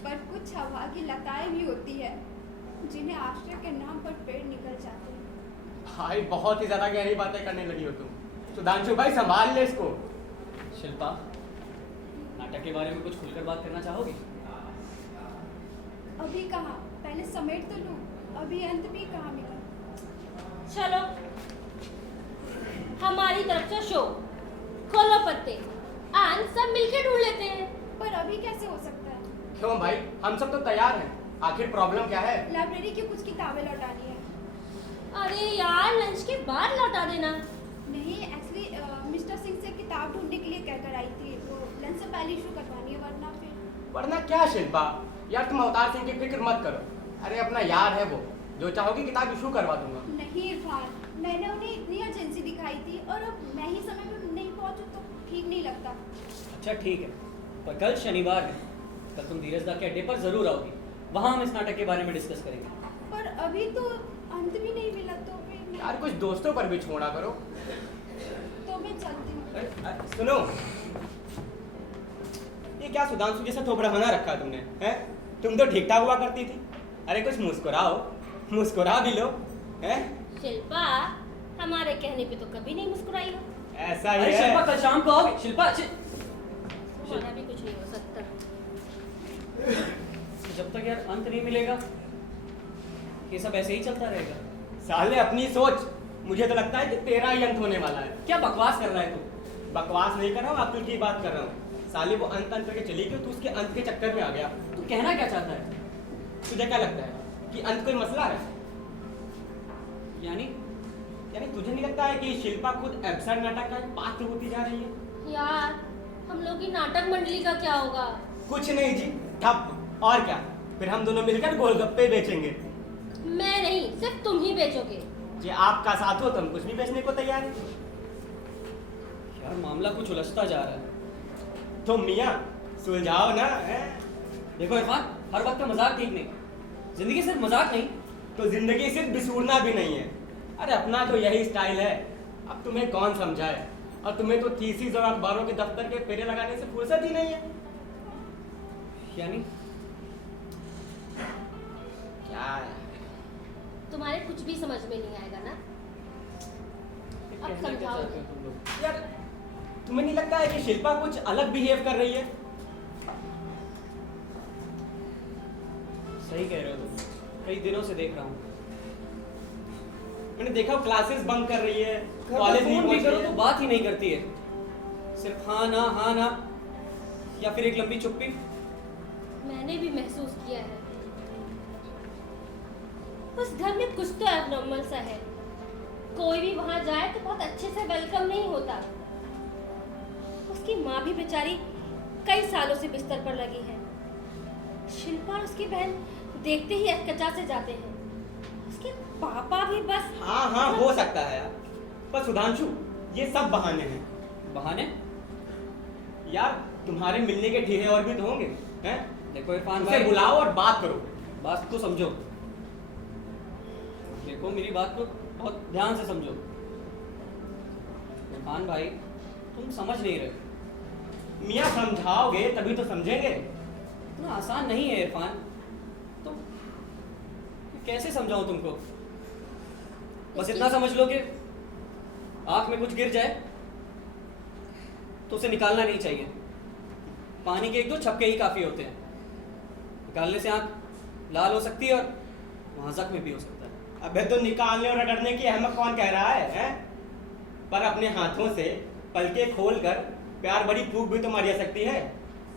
पर कुछ हवा की लताएं भी होती है जिन्हें आश्रय के नाम पर पेड़ निकल जाते हैं। भाई बहुत ही ज्यादा गहरी बातें करने लगी हो तुम। सुधांशु भाई संभाल ले इसको। शिल्पा, नाटक के बारे में कुछ खुलकर बात करना चाहोगी? अभी कहाँ, पहले समेट तो लूं, अभी अंत भी कहाँ मिला। चलो, हमारी तरफ से शो खोलो पत्ते, आज सब मिलके ढूंढ लेते हैं। पर अभी कैसे हो सकता है? क्यों भाई, हम सब तो तैयार हैं। आखिर प्रॉब्लम क्या है? लाइब्रेरी की कुछ किताबें लौटानी है। अरे यार, लंच के बाद लौटा देना। नहीं, एक्चुअली मिस्टर सिंह से किताब ढूंढने के लिए कहकर आई थी, वो लंच से पहले इशू करवानी है, वरना फिर। वरना क्या शिल्पा, यार तुम अवतार सिंह की फिक्र मत करो। अरे अपना यार है वो, जो चाहोगी किताब इशू करवा दूंगा। नहीं इरफान, मैंने उन्हें इतनी अर्जेंसी दिखाई थी और अब मैं ही समय पर नहीं पहुंचूं तो ठीक नहीं लगता। अच्छा ठीक है, पर कल शनिवार है, कल तुम धीरज दा के अड्डे पर जरूर आओगी। वहां हम इस नाटक के बारे में डिस्कस करेंगे। पर अभी तो अंत भी नहीं मिला, तो फिर यार कुछ दोस्तों पर भी छोड़ा करो। तो मैं चलती हूँ। अरे, सुनो, ये क्या सुधांशु जैसा थोपड़ा बना रखा है तुमने, हैं? तुम तो ठीक ठाक हुआ करती थी। अरे कुछ मुस्कुराओ, मुस्कुरा भी लो, हैं? शिल्पा हमारे कहने पे तो कभी नहीं मुस्कुराई हो। ऐसा ही अरे है। शिल्पा कल शाम को आओगे? शिल्पा तुम्हारा भी कुछ नहीं हो सकता। जब तक यार अंत नहीं मिलेगा ये सब ऐसे ही चलता रहेगा। साले अपनी सोच, मुझे तो लगता है कि तेरा ही अंत होने वाला है। क्या बकवास कर रहा है तू? बकवास नहीं कर रहा हूँ, अक्ल की बात कर रहा हूँ। साले वो अंत अंत करके चली गई, तू उसके अंत के चक्कर में आ गया। तू कहना क्या चाहता है? तुझे क्या लगता है कि अंत कोई मसला है? यानी यानी तुझे नहीं लगता है कि शिल्पा खुद एब्सर्ड नाटक का एक पात्र होती जा रही है? यार हम लोग की नाटक मंडली का क्या होगा? कुछ नहीं जी, ठप। और क्या, फिर हम दोनों मिलकर गोलगप्पे बेचेंगे। मैं नहीं, सिर्फ तुम ही बेचोगे। जे आपका साथ हो तो हम कुछ भी बेचने को तैयार हैं। यार मामला कुछ उलझता जा रहा है। तो मियाँ सुलझाओ ना, हैं? देखो इरफान, हर वक्त का मजाक ठीक नहीं। जिंदगी सिर्फ मजाक नहीं। तो जिंदगी सिर्फ बिसूरना भी नहीं है। अरे अपना तो यही स्टाइल है। अब तुम्हें कौन समझाए, और तुम्हें तो थीसिस और अखबारों के दफ्तर के फेरे लगाने से फुर्सत ही नहीं है। यानी क्या है? तुम्हारे कुछ भी समझ में नहीं आएगा ना। अब कहना क्या समझाओ। चाहते हो तुम लोग? यार तुम्हें नहीं लगता है कि शिल्पा कुछ अलग बिहेव कर रही है? सही कह रहे हो तुम, कई दिनों से देख रहा हूँ। मैंने देखा क्लासेस बंक कर रही है, कॉलेज नहीं फोन भी पहुंच करो रही तो है। बात ही नहीं करती है। सिर्फ हाँ ना, या फिर एक लंबी चुप्पी। मैंने भी महसूस किया है, उस घर में कुछ तो एबनॉर्मल सा है। कोई भी वहां जाए तो बहुत अच्छे से वेलकम नहीं होता। उसकी माँ भी बेचारी कई सालों से बिस्तर पर लगी है। शिल्पा और उसकी बहन देखते ही अचकचा से जाते हैं। उसके पापा भी बस हाँ हो सकता है यार, पर सुधांशु ये सब बहाने हैं। बहाने? यार तुम्हारे मिलने के ठेहे और भी तो होंगे, हैं? देखो इरफान उसे भाई, बुलाओ और बात करो। बात को समझो। देखो मेरी बात को बहुत ध्यान से समझो। इरफान भाई तुम समझ नहीं रहे। मियाँ समझाओगे तभी तो समझेंगे। इतना आसान नहीं है इरफान। तुम कैसे समझाऊं तुमको? बस इतना समझ लो कि आंख में कुछ गिर जाए तो उसे निकालना नहीं चाहिए। पानी के एक दो छपके ही काफी होते हैं। निकालने से आंख लाल हो सकती है और वहां जख्म भी हो सकता है। अबे तो निकालने और रगड़ने की अहमक कौन कह रहा है, हैं? पर अपने हाथों से पलके खोलकर प्यार बड़ी फूक भी तो मारी जा सकती है।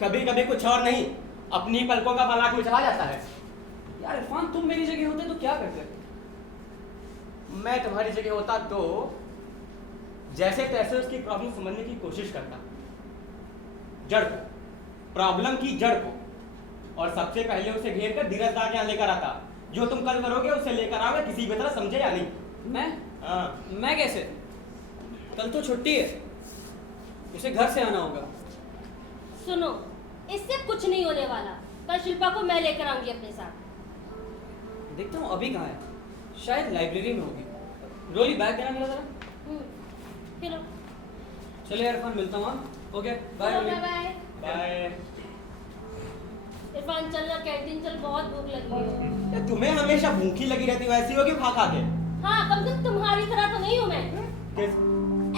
कभी कभी कुछ और नहीं, अपनी पलकों का बलाक में चला जाता है। यार इरफान तुम मेरी जगह होते तो क्या करते? मैं तुम्हारी जगह होता तो जैसे तैसे उसकी प्रॉब्लम समझने की कोशिश करता, जड़ को, प्रॉब्लम की जड़ को, और सबसे पहले उसे घेर कर धीरज दा के यहाँ लेकर आता। जो तुम कल करोगे उसे लेकर आओगे, किसी भी तरह, समझे या नहीं? मैं हाँ। मैं कैसे? कल तो छुट्टी है, उसे घर से आना होगा। सुनो, इससे कुछ नहीं होने वाला। कल शिल्पा को मैं लेकर आऊंगी अपने साथ। देखता हूँ अभी कहाँ है, शायद लाइब्रेरी में होगी। रोली बैग देना मेरा जरा। चलो चलिए इरफान, मिलता हूँ। हाँ okay bye. Bye bye. Bye. Irfan चल ना, कैंटीन चल, बहुत भूख लगी है। ये तुम्हें हमेशा भूखी लगी रहती, वैसी होगी खा खा के। हाँ, कम से कम तुम्हारी तरह तो नहीं हूँ मैं। किस?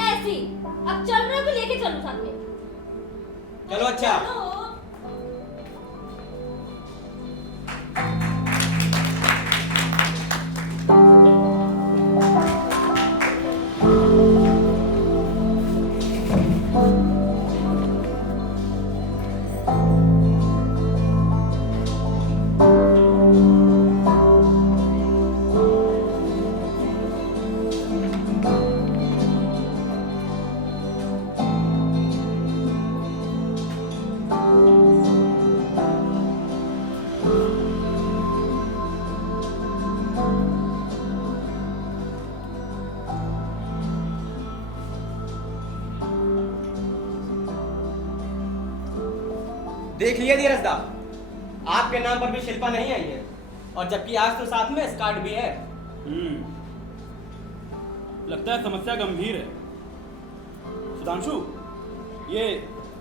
ऐसी। अब चल रहे हो कि लेके चलूं साथ में? चलो अच्छा। चलो। देख लिया धीरज दा, आपके नाम पर भी शिल्पा नहीं आई है, और जबकि आज तो साथ में स्कार्ट भी है। लगता है समस्या गंभीर है। सुधांशु, ये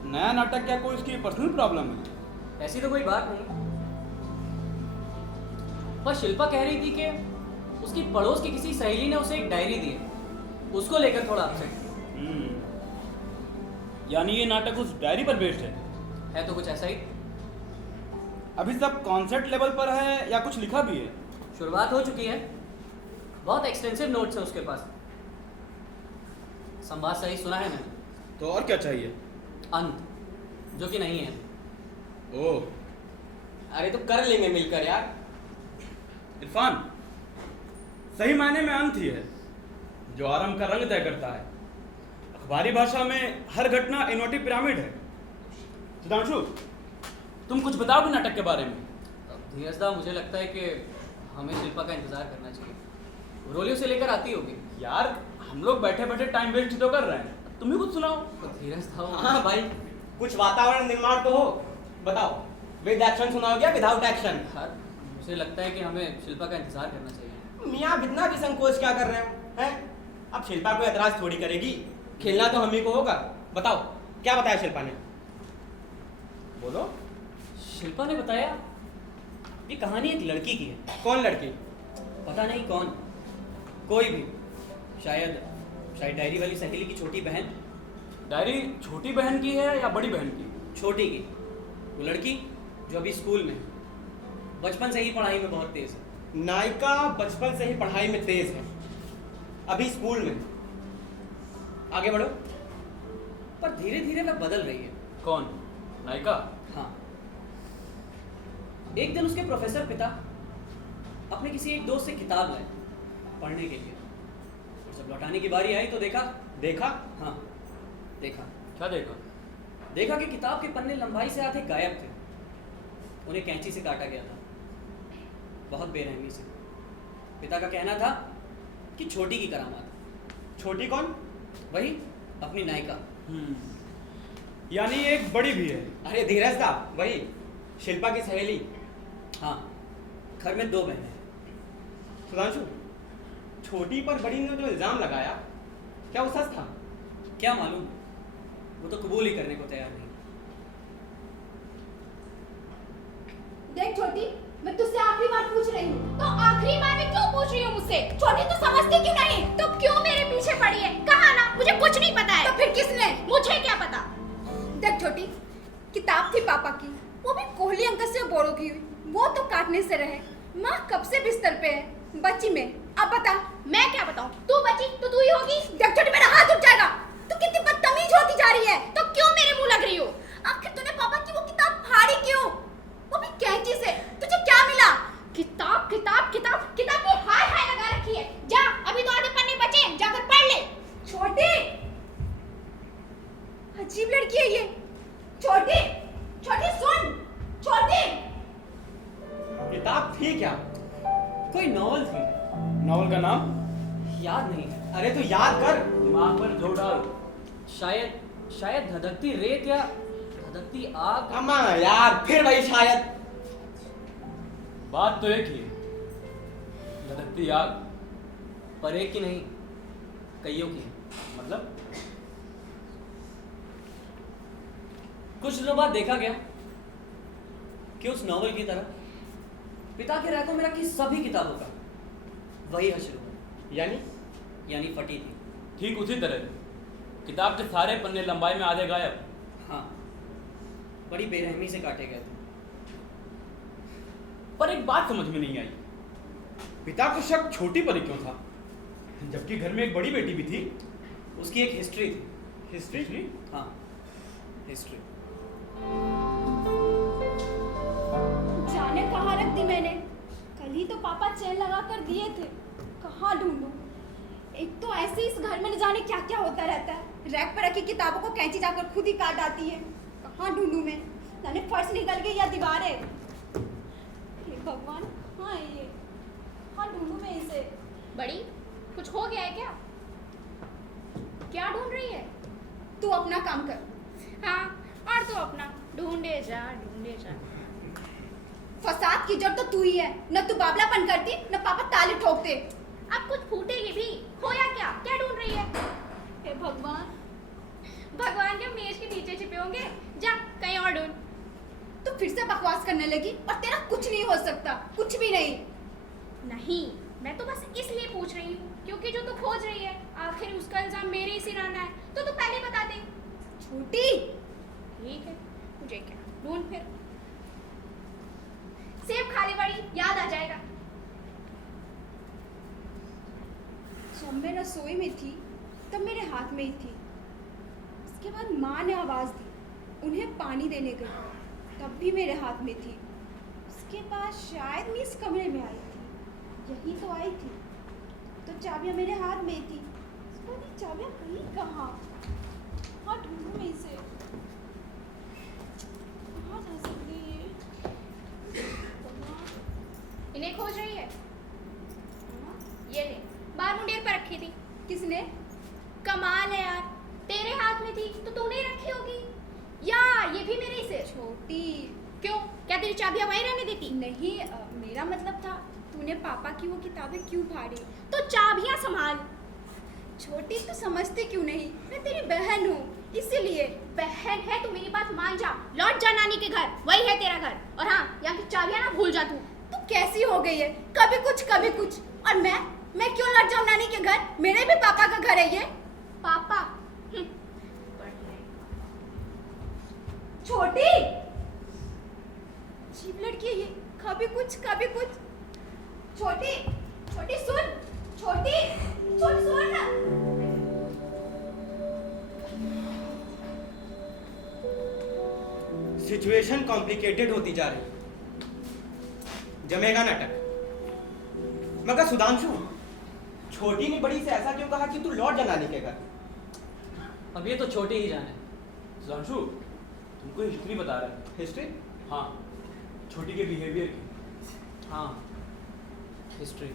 नया नाटक क्या कोई उसकी पर्सनल प्रॉब्लम है? ऐसी तो कोई बात नहीं, पर शिल्पा कह रही थी कि उसकी पड़ोस की किसी सहेली ने उसे एक डायरी दी है, उसको लेकर थोड़ा अपसेट। यानी ये नाटक उस डायरी पर बेस्ड है तो कुछ ऐसा ही। अभी सब कॉन्सेप्ट लेवल पर है या कुछ लिखा भी है? शुरुआत हो चुकी है, बहुत एक्सटेंसिव नोट्स है उसके पास। संवाद सही सुना है मैंने। तो और क्या चाहिए? अंत, जो कि नहीं है। ओह, अरे तो कर लेंगे मिलकर यार। इरफान, सही मायने में अंत ही है जो आरंभ का रंग तय करता है। अखबारी भाषा में हर घटना इनवर्टेड पिरामिड है। सुधांशु, तुम कुछ बताओ भी नाटक के बारे में। धीरज दा, मुझे लगता है कि हमें शिल्पा का इंतजार करना चाहिए। रोली उसे लेकर आती होगी। यार, हम लोग बैठे बैठे टाइम वेस्ट तो कर रहे हैं, तुम ही कुछ सुनाओ। तो धीरज दा, हाँ भाई, कुछ वातावरण निर्माण तो हो। बताओ, विद एक्शन सुनाओगे या विदाउट एक्शन? यार, मुझे लगता है कि हमें शिल्पा का इंतजार करना चाहिए। मियाँ इतना भी संकोच क्या कर रहे हो हैं? अब शिल्पा को एतराज थोड़ी करेगी, खेलना तो हम ही को होगा। बताओ, क्या बताया शिल्पा ने? बोलो। शिल्पा ने बताया ये कहानी एक लड़की की है। कौन लड़की? पता नहीं कौन, कोई भी, शायद डायरी वाली सहेली की छोटी बहन। डायरी छोटी बहन की है या बड़ी बहन की? छोटी की। वो लड़की जो अभी स्कूल में है, बचपन से ही पढ़ाई में बहुत तेज है। नायिका बचपन से ही पढ़ाई में तेज है, अभी स्कूल में। आगे बढ़ो। पर धीरे धीरे वह बदल रही है। कौन? नायिका? हाँ। एक दिन उसके प्रोफेसर पिता अपने किसी एक दोस्त से किताब लाए पढ़ने के लिए, और जब लौटाने की बारी आई तो देखा। हाँ, देखा। क्या देखा? देखा कि किताब के पन्ने लंबाई से आधे गायब थे, उन्हें कैंची से काटा गया था, बहुत बेरहमी से। पिता का कहना था कि छोटी की करामात। छोटी कौन? वही अपनी नायिका। यानी एक बड़ी भी है। अरे धीरज दा, वही शिल्पा की सहेली। हाँ, घर में 2 बहनें हैं। सुधांशु, छोटी पर बड़ी ने जो इल्जाम लगाया, क्या वो सच था? क्या मालूम, वो तो कबूल ही करने को तैयार नहीं। देख छोटी, मैं तुझसे आखिरी बार पूछ रही हूँ। तो आखिरी बार में क्यों पूछ रही हूँ मुझसे? छोटी तो समझती क्यों नहीं? तो क्यों मेरे पीछे पड़ी है? कहा ना, मुझे कुछ नहीं पता है। तो फिर किसने? मुझे क्या पता? देख छोटी, किताब थी पापा की, वो भी कोहली अंकल से बोरो की हुई। वो तो काटने से रहे। माँ कब से बिस्तर पे है, बच्ची में। अब बता। मैं क्या बताऊँ? तू बची तो तू ही होगी। देख छोटी, मेरा हाथ उठ जाएगा। तू कितनी बदतमीज होती जा रही है। तो क्यों मेरे मुंह लग रही हो? आखिर तूने पापा की वो किताब फाड़ी क्यों? वो भी कैंची से। तुझे क्या मिला? किताब किताब किताब किताब की हाय हाय लगा रखी है। जा, अभी तो आधे पन्ने बचे, जाकर पढ़ ले। छोटी, अजीब लड़की है ये। छोटी, छोटी सुन। छोटी, किताब थी क्या? कोई नॉवल थी, नॉवल का नाम? याद नहीं। अरे तो याद कर। दिमाग पर जोर डाल। शायद धधकती रेत या धधकती आग। अम्मा यार, फिर वही शायद। बात तो एक ही है, धधकती आग। पर एक की नहीं, कईयों की है। मतलब? कुछ दिनों बाद देखा गया कि उस नॉवल की तरह पिता के रैकों में रखी सभी किताबों का वही हश्र हुआ, यानी फटी थी। ठीक उसी तरह किताब के सारे पन्ने लंबाई में आधे गायब। हाँ, बड़ी बेरहमी से काटे गए थे। पर एक बात समझ में नहीं आई, पिता को शक छोटी पर ही क्यों था, जबकि घर में एक बड़ी बेटी भी थी। उसकी एक हिस्ट्री थी। हिस्ट्री? हाँ, हिस्ट्री। जाने कहाँ रख दी मैंने? कल ही तो पापा चेन लगा कर दिए थे। कहाँ ढूंढूं? एक तो ऐसे इस घर में न जाने क्या क्या होता रहता है। रैक पर रखी किताबों को कैंची जाकर खुद ही काट आती है। कहाँ ढूंढूं मैं? जाने फर्श निकल गई या दीवारें। हे भगवान, कहाँ है ये? कहाँ ढूंढूं मैं इसे? बड़ी, कुछ हो गया है क्या? क्या ढूंढ रही है? तू अपना काम कर। हाँ, और तो अपना ढूंढे जा ढूंढे जा। फसाद की जड़ तो तू ही है। न तू बाबलापन करती न पापा ताली ठोकते। अब कुछ फूटेगी भी। होया क्या? क्या ढूंढ रही है? हे भगवान, भगवान के मेज के नीचे छिपे होंगे। जा कहीं और ढूंढ। तू फिर से बकवास करने लगी और तेरा कुछ नहीं हो सकता, कुछ भी नहीं। नहीं, मैं तो बस इसलिए पूछ रही हूँ क्योंकि जो तू खोज रही है आखिर उसका इल्जाम मेरे ही सिर आना है, तो तू पहले बता दे। छोटी, ठीक है, मुझे क्या, ढूंढ फिर। सेब खा ले बड़ी, याद आ जाएगा। जब मैं रसोई में थी तब मेरे हाथ में ही थी। उसके बाद माँ ने आवाज़ दी, उन्हें पानी देने गई, तब भी मेरे हाथ में थी। उसके बाद शायद मैं इस कमरे में आई थी, यही तो आई थी, तो चाबियाँ मेरे हाथ में थी। उसके बाद ये चाबियाँ गई कहाँ? हाँ, ढूंढूं मैं इसे। कहाँ जा सकती है ये? इन्हें खोज रही है। हाँ? ये ले, बार मुंडेर पर रखी थी। किसने? कमाल है यार, तेरे हाथ में थी तो तूने ही रखी होगी, या ये भी मेरे ही से। छोटी, क्यों? क्या तेरी चाबियां वहीं रहने देती? नहीं, मेरा मतलब था तूने पापा की वो किताबें क्यों फाड़ी? तो चाबियां संभाल। छोटी, तू समझती क्यों नहीं? मैं तेरी बहन हूँ, इसीलिए। बहन है तो मेरी बात मान जा, लौट जा नानी के घर, वही है तेरा घर। और हाँ, यहाँ की चाबियां ना भूल जा तू। तू कैसी हो गई है? कभी कुछ कभी कुछ। और मैं क्यों लौट जाऊँ नानी के घर? मेरे भी पापा का घर है ये। पापा छोटी, अजीब लड़की है ये, कभी कुछ कभी कुछ। छोटी, छोटी सुन, छोटी, छोटी सुन ना। सिचुएशन कॉम्प्लिकेटेड होती जा रही, जमेगा नाटक। मगर सुधांशु, छोटी ने बड़ी से ऐसा क्यों कहा कि तू लौट जा नानी के घर? अब ये तो छोटी ही जाने। सुधांशु, तुमको हिस्ट्री बता रहे हैं। हिस्ट्री? हाँ, छोटी के बिहेवियर की। हाँ, हिस्ट्री।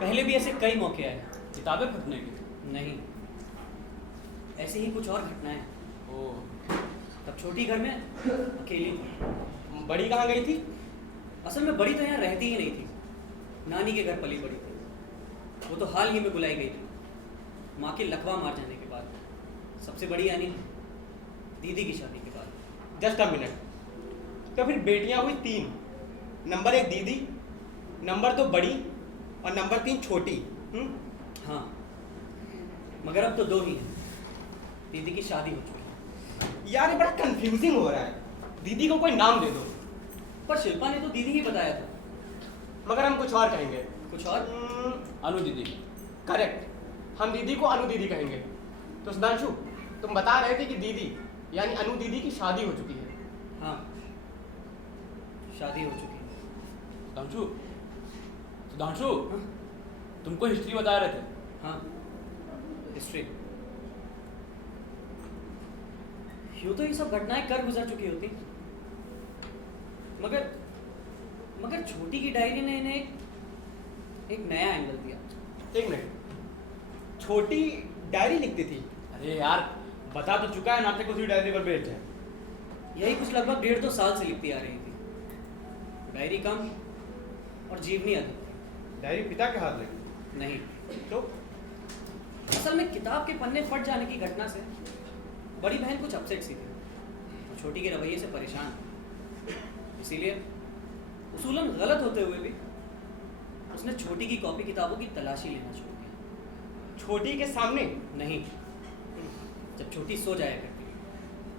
पहले भी ऐसे कई मौके आए। किताबें फटने की? नहीं, ऐसे ही कुछ और घटनाएं। ओह, तब छोटी घर में अकेली थी। बड़ी कहाँ गई थी? असल में बड़ी तो यहाँ रहती ही नहीं थी, नानी के घर पली बड़ी थी। वो तो हाल ही में बुलाई गई थी, माँ के लकवा मार जाने के बाद। सबसे बड़ी यानी दीदी की शादी के बाद। जस्ट अ मिनट, तो फिर बेटियां हुई 3। नंबर 1 दीदी, नंबर 2 बड़ी और नंबर 3 छोटी। हाँ, मगर अब तो 2 ही हैं। दीदी की शादी हो चुकी है। यार ये बड़ा कंफ्यूजिंग हो रहा है। दीदी को कोई नाम दे दो। पर शिल्पा ने तो दीदी ही बताया था। मगर हम कुछ और कहेंगे। कुछ और? अनु दीदी। करेक्ट, हम दीदी को अनु दीदी कहेंगे। तो सुधांशु, तुम बता रहे थे कि दीदी यानी अनु दीदी की शादी हो चुकी है। हाँ, शादी हो चुकी है। सुधांशु, सुधांशु, हाँ? तुमको हिस्ट्री बता रहे थे। हाँ, हिस्ट्री। यूं तो ये सब घटनाएं कर गुजर चुकी होती, मगर छोटी की डायरी ने इन्हें एक नया एंगल दिया। एक मिनट, छोटी डायरी लिखती थी? अरे यार, बता तो चुका है, नाटक उसी डायरी पर बेच है। यही कुछ लगभग 1.5-2 साल से लिखती आ रही थी। डायरी कम और जीवनी अधिक। डायरी पिता के हाथ लगी? नहीं, तो असल में किताब के पन्ने फट जाने की घटना से बड़ी बहन कुछ अपसेट सी थी और छोटी के रवैये से परेशान। इसीलिए उसूलन गलत होते हुए भी उसने छोटी की कॉपी किताबों की तलाशी लेना छोड़ दिया। छोटी के सामने? नहीं, जब छोटी सो जाया करती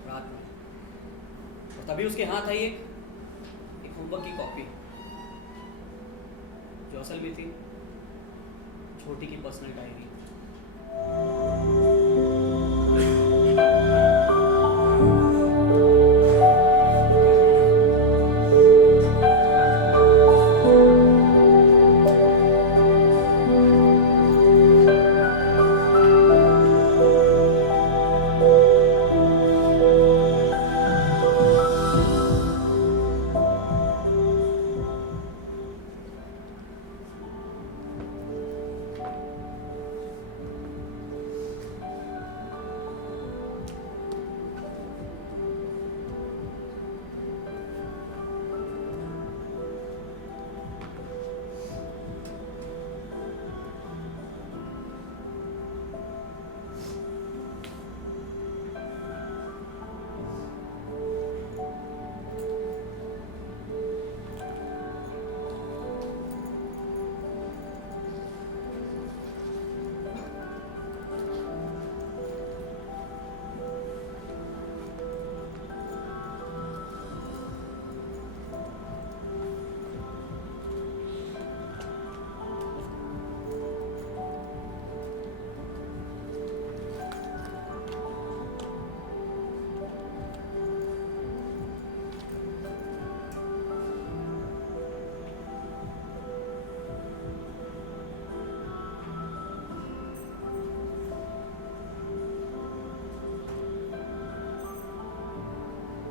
रात में, और तभी उसके हाथ आई एक होमवर्क की कॉपी, जो असल में थी छोटी की पर्सनल डायरी।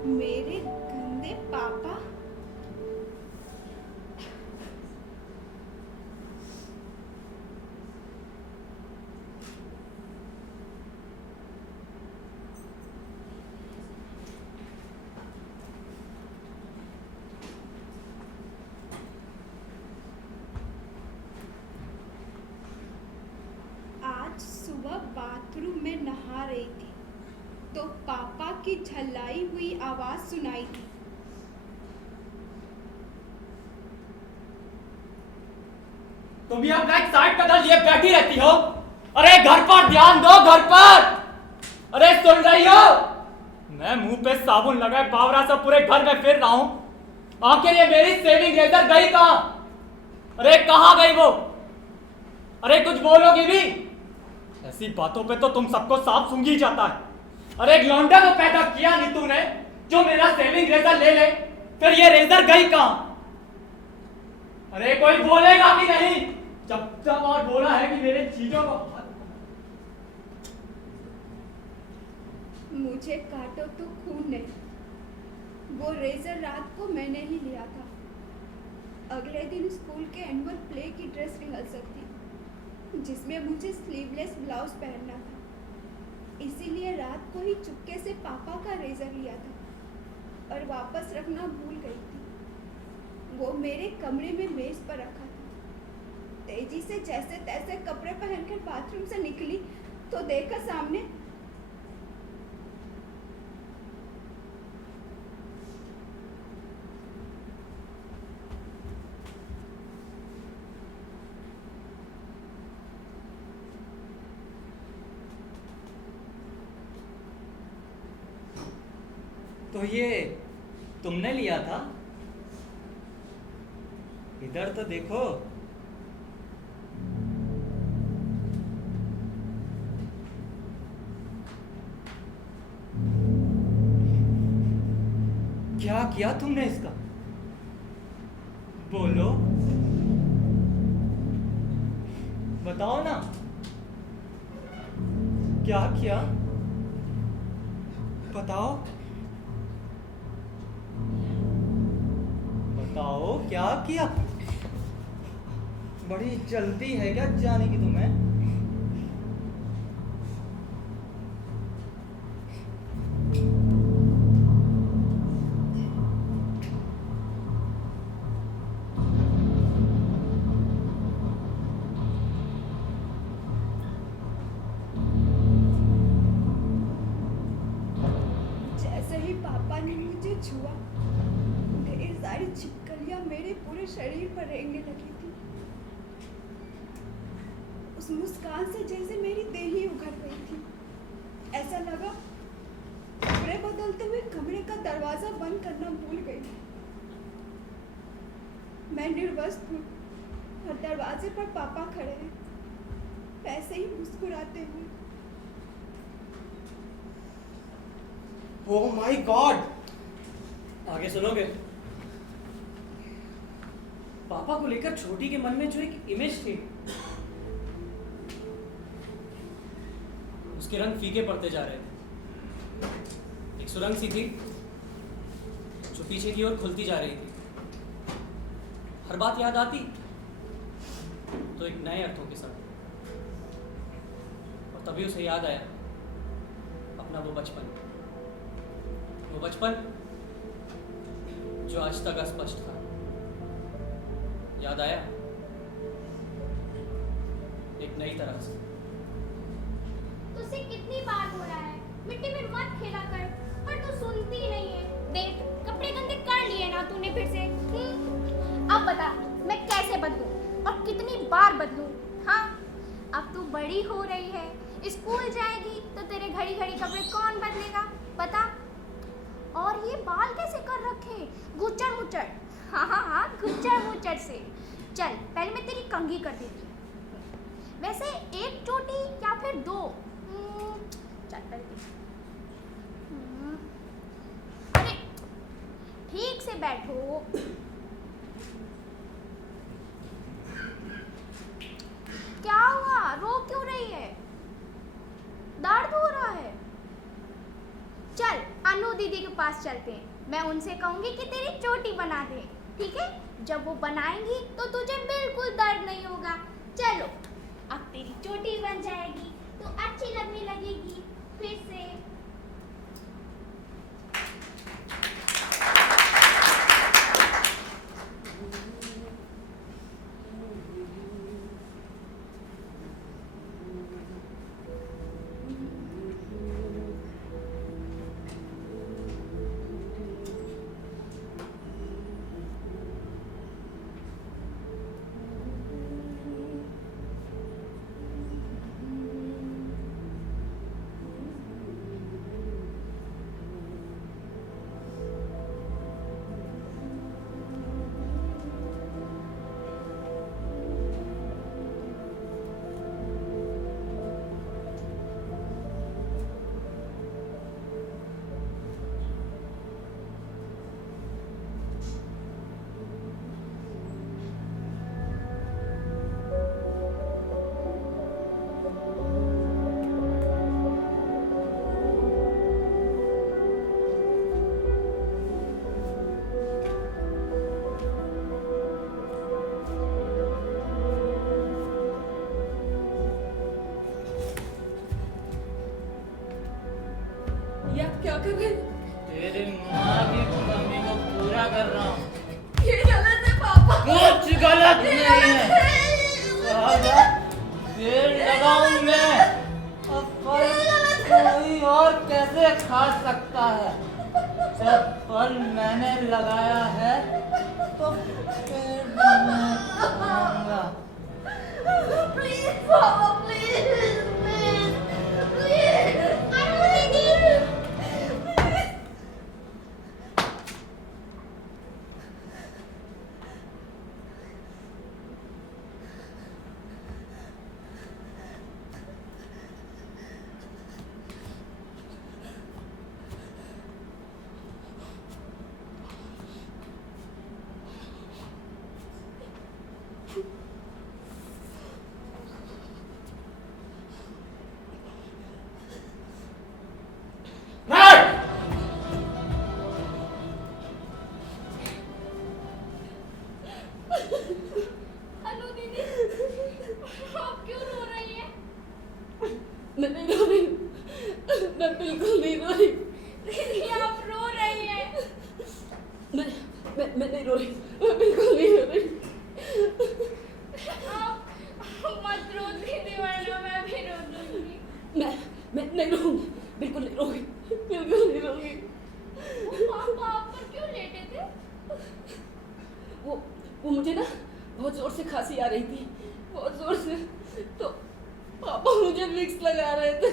मेरे गंदे पापा। आज सुबह बाथरूम में नहा रही थी तो पापा की झल्लाई हुई आवाज सुनाई दी। तुम ये अपना एक साइड कदम लिए बैठी रहती हो। अरे घर पर ध्यान दो, घर पर। अरे सुन रही हो? मैं मुंह पे साबुन लगाए बावरा से पूरे घर में फिर रहा हूं। आखिर ये मेरी सेविंग रेजर गई कहां? अरे कहां गई वो? अरे कुछ बोलोगी भी? ऐसी बातों पे तो तुम सबको साफ सूंघी जाता है। अरे एक लौंडा को पैदा किया नहीं तूने जो मेरा सेविंग रेजर ले ले, फिर ये रेजर गई कहां? अरे कोई बोलेगा भी नहीं। जब और बोला है कि मेरे चीजों को मुझे काटो तो खून नहीं। वो रेजर रात को मैंने ही लिया था। अगले दिन स्कूल के एनुअल प्ले की ड्रेस रिहर्सल थी जिसमें मुझे स्लीवलेस ब्लाउज पहनना था। इसीलिए रात को ही चुपके से पापा का रेजर लिया था और वापस रखना भूल गई थी। वो मेरे कमरे में मेज पर रखा था। तेजी से जैसे तैसे कपड़े पहनकर बाथरूम से निकली तो देखा सामने तो ये तुमने लिया था? इधर तो देखो। क्या किया तुमने इसका? बोलो, बताओ ना, क्या किया? बताओ बताओ, क्या किया? बड़ी जल्दी है क्या जाने की तुम्हें? जैसे ही पापा ने मुझे छुआ ढेर सारी छिपकलियां मेरे पूरे शरीर पर रेंगने लगी थी। उस मुस्कान से जैसे मेरी देह ही उघड़ गई थी। ऐसा लगा कपड़े बदलते हुए कमरे का दरवाजा बंद करना भूल गई। मैं निर्वस्त्र हूँ और दरवाजे पर पापा खड़े हैं, वैसे ही मुस्कुराते हुए। Oh my God! आगे सुनोगे? पापा को लेकर छोटी के मन में जो एक इमेज थी उसके रंग फीके पड़ते जा रहे थे। एक सुरंग सी थी जो पीछे की ओर खुलती जा रही थी। हर बात याद आती तो एक नए अर्थों के साथ, और तभी उसे याद आया अपना वो बचपन जो आज तक अस्पष्ट था। याद आया एक नई तरह से। तुझसे कितनी बार हो रहा है मिट्टी में मत खेला कर, पर तू सुनती नहीं है। देख, कपड़े गंदे कर लिए ना तूने फिर से। अब बता मैं कैसे बदलूं और कितनी बार बदलूं? हाँ, अब तू बड़ी हो रही है, स्कूल जाएगी तो तेरे घड़ी घड़ी कपड़े कौन बदलेगा बता? और ये बाल कैसे कर रखे, गुच्चर मुच्चर। हाँ, गुच्चर मुच्चर से। चल पहले मैं तेरी कंघी कर देती हूँ। वैसे एक चोटी या फिर दो? चल पहले अरे ठीक से बैठो। क्या हुआ, रो क्यों रही है? दर्द हो रहा है? चल अनु दीदी के पास चलते हैं। मैं उनसे कहूँगी कि तेरी चोटी बना दे, ठीक है? जब वो बनाएंगी तो तुझे बिल्कुल दर्द नहीं होगा। चलो, अब तेरी चोटी बन जाएगी तो अच्छी लगने लगेगी फिर से। ये आप क्या कर रहे हैं? तेरी माँ की कमी को पूरा कर रहा हूँ। ये गलत है पापा। कुछ गलत नहीं है। साला पेड़ लगाऊं मैं, अब फल कोई और कैसे खा सकता है? जब फल मैंने लगाया है तो पेड़ मैं खाऊंगा। प्लीज पापा, प्लीज प्लीज प्लीज। अनु दीदी, आप क्यों रो रही हैं? मैं नहीं रो रही, मैं बिल्कुल नहीं रो रही। दीदी, आप रो रही हैं। मैं नहीं रो रही, मैं बिल्कुल नहीं रो रही। आप मत रो दीदी, वरना मैं भी रो दूंगी। मैं नहीं रोऊंगी, बिल्कुल नहीं रोऊंगी, बिल्कुल नहीं रोऊंगी। वो पापा आप पर क्यों लेटे थे? वो मुझे ना बहुत जोर से खांसी आ रही थी, बहुत जोर से। तो पापा मुझे विक्स लगा रहे थे।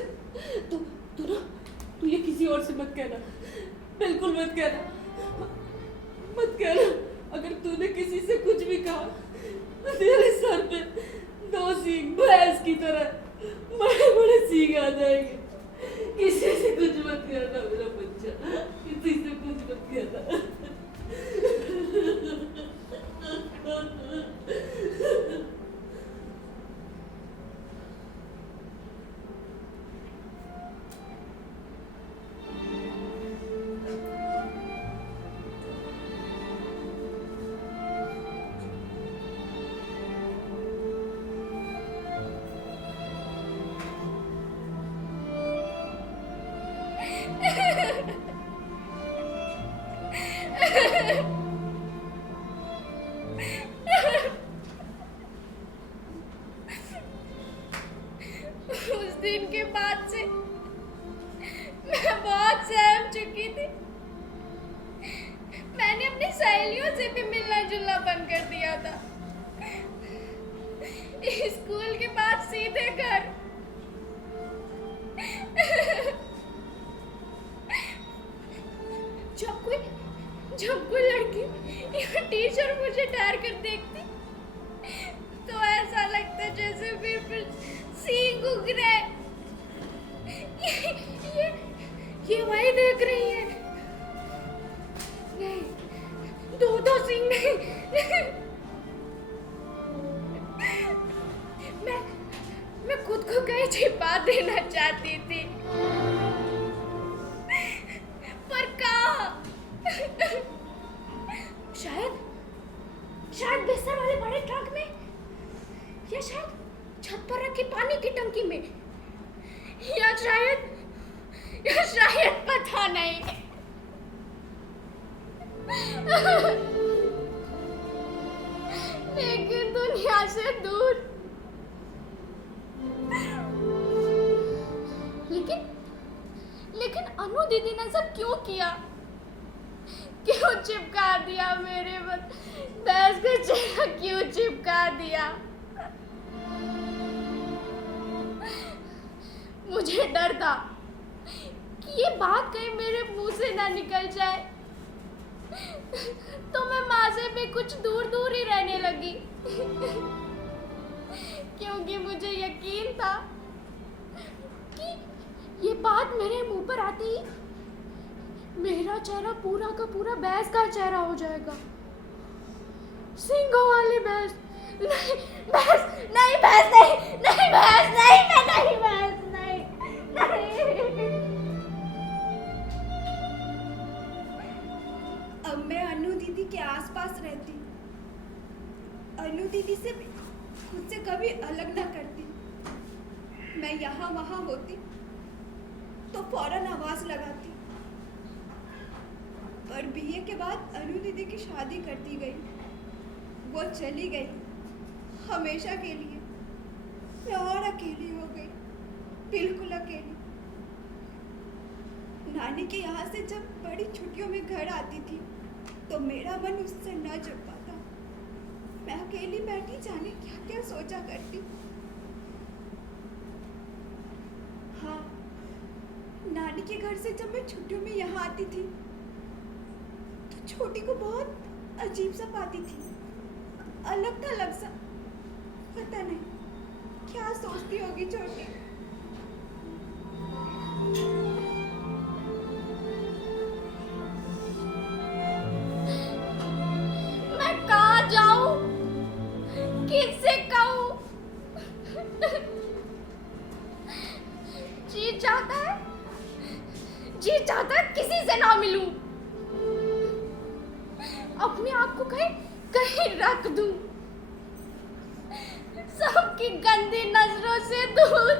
तू ये किसी और से मत कहना, बिल्कुल मत कहना, मत कहना। अगर तूने किसी से कुछ भी कहा तो तेरे सर पे 2 सींग भैंस की तरह बड़े बड़े सींग आ जाएंगे। किसी से कुछ मत कहना मेरा बच्चा, किसी से कुछ मत कहना। उस दिन के बाद से मैं बहुत सहम चुकी थी। मैंने अपनी सहेलियों से भी मिलना जुलना बंद कर दिया था। स्कूल के बाद सीधे घर। जब कोई लड़की या टीचर मुझे डर कर देखती तो ऐसा लगता जैसे फिर सींग उग रहे। ये वही देख रही है। नहीं, दो सींग नहीं। मैं खुद को कहीं छिपा देना चाहती थी, पर या शायद पता नहीं। लेकिन दुनिया से दूर। लेकिन अनु दीदी ने सब क्यों किया? क्यों चिपका दिया मेरे भैंस का चेहरा? क्यों चिपका दिया? मुझे डर था कि ये बात कहीं मेरे मुंह से ना निकल जाए, तो मैं माँ से भी कुछ दूर दूर ही रहने लगी। क्योंकि मुझे यकीन था कि ये बात मेरे मुंह पर आते ही मेरा चेहरा पूरा का पूरा भैंस का चेहरा हो जाएगा। सिंगों वाली भैंस। नहीं भैंस नहीं, भैंस नहीं, नहीं भैंस नहीं, मैं नहीं भैंस नहीं, नहीं। अब मैं अनु दीदी के आसपास रहती, अनु दीदी से भी खुद से कभी अलग ना करती। मैं यहाँ वहाँ होती तो फौरन आवाज लगाती, पर बीए के बाद अनु दीदी की शादी कर दी गई। वो चली गई हमेशा के लिए। मैं और अकेली हो गई, बिल्कुल अकेली। नानी के यहाँ से जब बड़ी छुट्टियों में घर आती थी तो मेरा मन उससे न जुड़ पाता। मैं अकेली बैठी जाने क्या क्या सोचा करती। हाँ, नानी के घर से जब मैं छुट्टियों में यहाँ आती थी तो छोटी को बहुत अजीब सा पाती थी, अलग थलग सा। पता नहीं क्या सोचती होगी छोटी। मैं कहाँ जाऊं? किससे कहूं? जी चाहता है किसी से ना मिलूं, अपने आप को कहीं रख दूं, सबकी गंदी नजरों से दूर।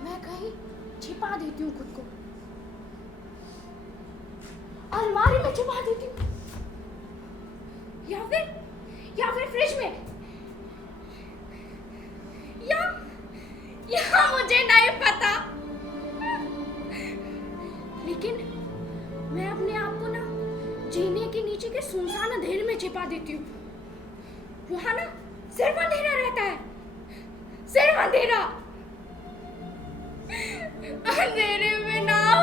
मैं कहीं छिपा देती हूँ खुद को, अलमारी में छुपा देती हूँ, या फिर फ्रिज में, या मुझे नहीं पता। लेकिन मैं अपने आप को ना जीने के नीचे के सुनसान अंधेरे में छिपा देती हूँ। वहां ना सिर्फ अंधेरा रहता है, सिर्फ अंधेरा। अंधेरे में नाव,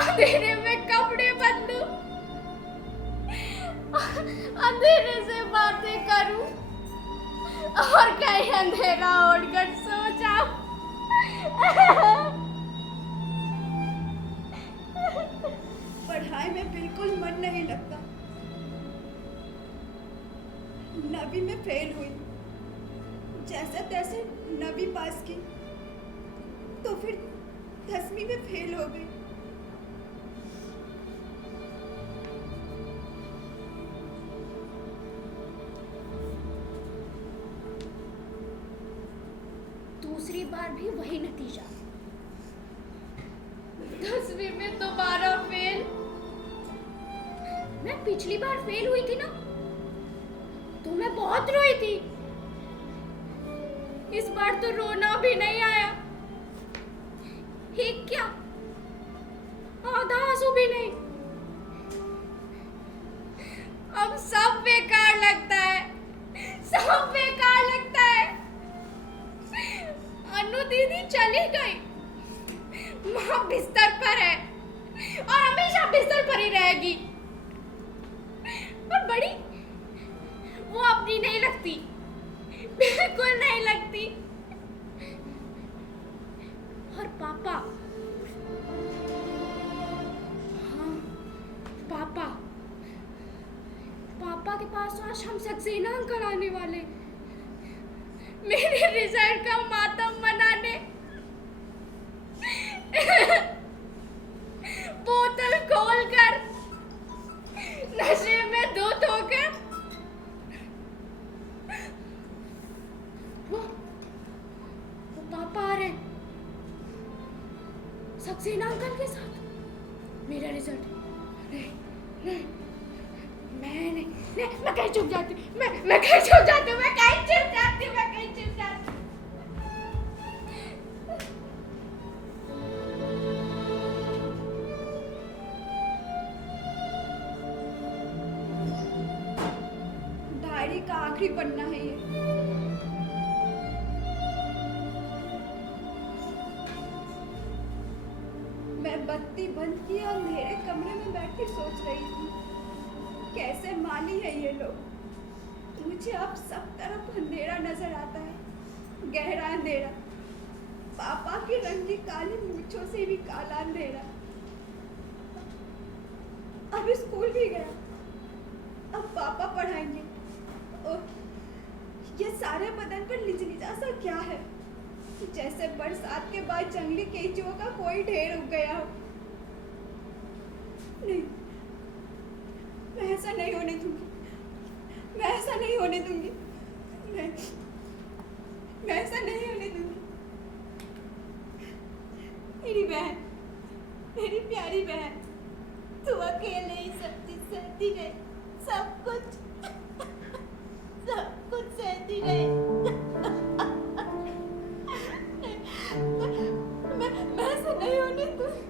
अंधेरे में कपड़े बदलूं, अंधेरे से बातें करूं और कहीं अंधेरा ओढ़कर सो जाऊं। पढ़ाई में बिल्कुल मन नहीं लगता। 9वीं में फेल हुई, जैसे तैसे 9वीं पास की, तो फिर 10वीं में फेल हो गई। दूसरी बार भी वही नतीजा, 10वीं में दोबारा फेल। मैं पिछली बार फेल हुई थी ना, तो मैं बहुत रोई थी। इस बार तो रोना भी नहीं आया, एक क्या आधा आंसू भी नहीं। अब सब बेकार लगता है, सब बेकार लगता है। अनु दीदी चली गई, माँ बिस्तर पर है और हमेशा बिस्तर पर ही रहेगी। और बड़ी वो अपनी नहीं लगती, बिल्कुल नहीं लगती। और पापा, हाँ पापा के पास आज हम सक्सेना अंकल आने वाले, मेरे रिजल्ट का मातम मनाने। बोतल खोलकर सक्सेना अंकल के साथ मेरा रिजल्ट नहीं नहीं मैं नहीं नहीं मैं कहीं छुप जाती हूँ मैं कहीं छुप जाती हूँ मैं कहीं छुप जाती हूँ मैं कहीं छुप जाती हूँ। डायरी का आखिरी पन्ना है ये। मैं बत्ती बंद किए अंधेरे कमरे में बैठ के सोच रही थी कैसे माली है ये लोग। मुझे अब सब तरफ अंधेरा नजर आता है, गहरा अंधेरा, पापा की रंगी काली मूंछों से भी काला अंधेरा। अब स्कूल भी गया, अब पापा पढ़ाएंगे। ओह, ये सारे बदन पर लिजलिजा सा क्या है, जैसे बरसात के बाद जंगली केंचुओं का कोई ढेर उग गया हो। नहीं, मैं ऐसा नहीं होने दूंगी, मैं ऐसा नहीं होने दूंगी, मैं ऐसा नहीं होने दूंगी। मेरी बहन, मेरी प्यारी बहन, तू अकेले ही सब चीज सहती रहे, सब कुछ सहती रहे। मैं ऐसा नहीं होने दूंगी।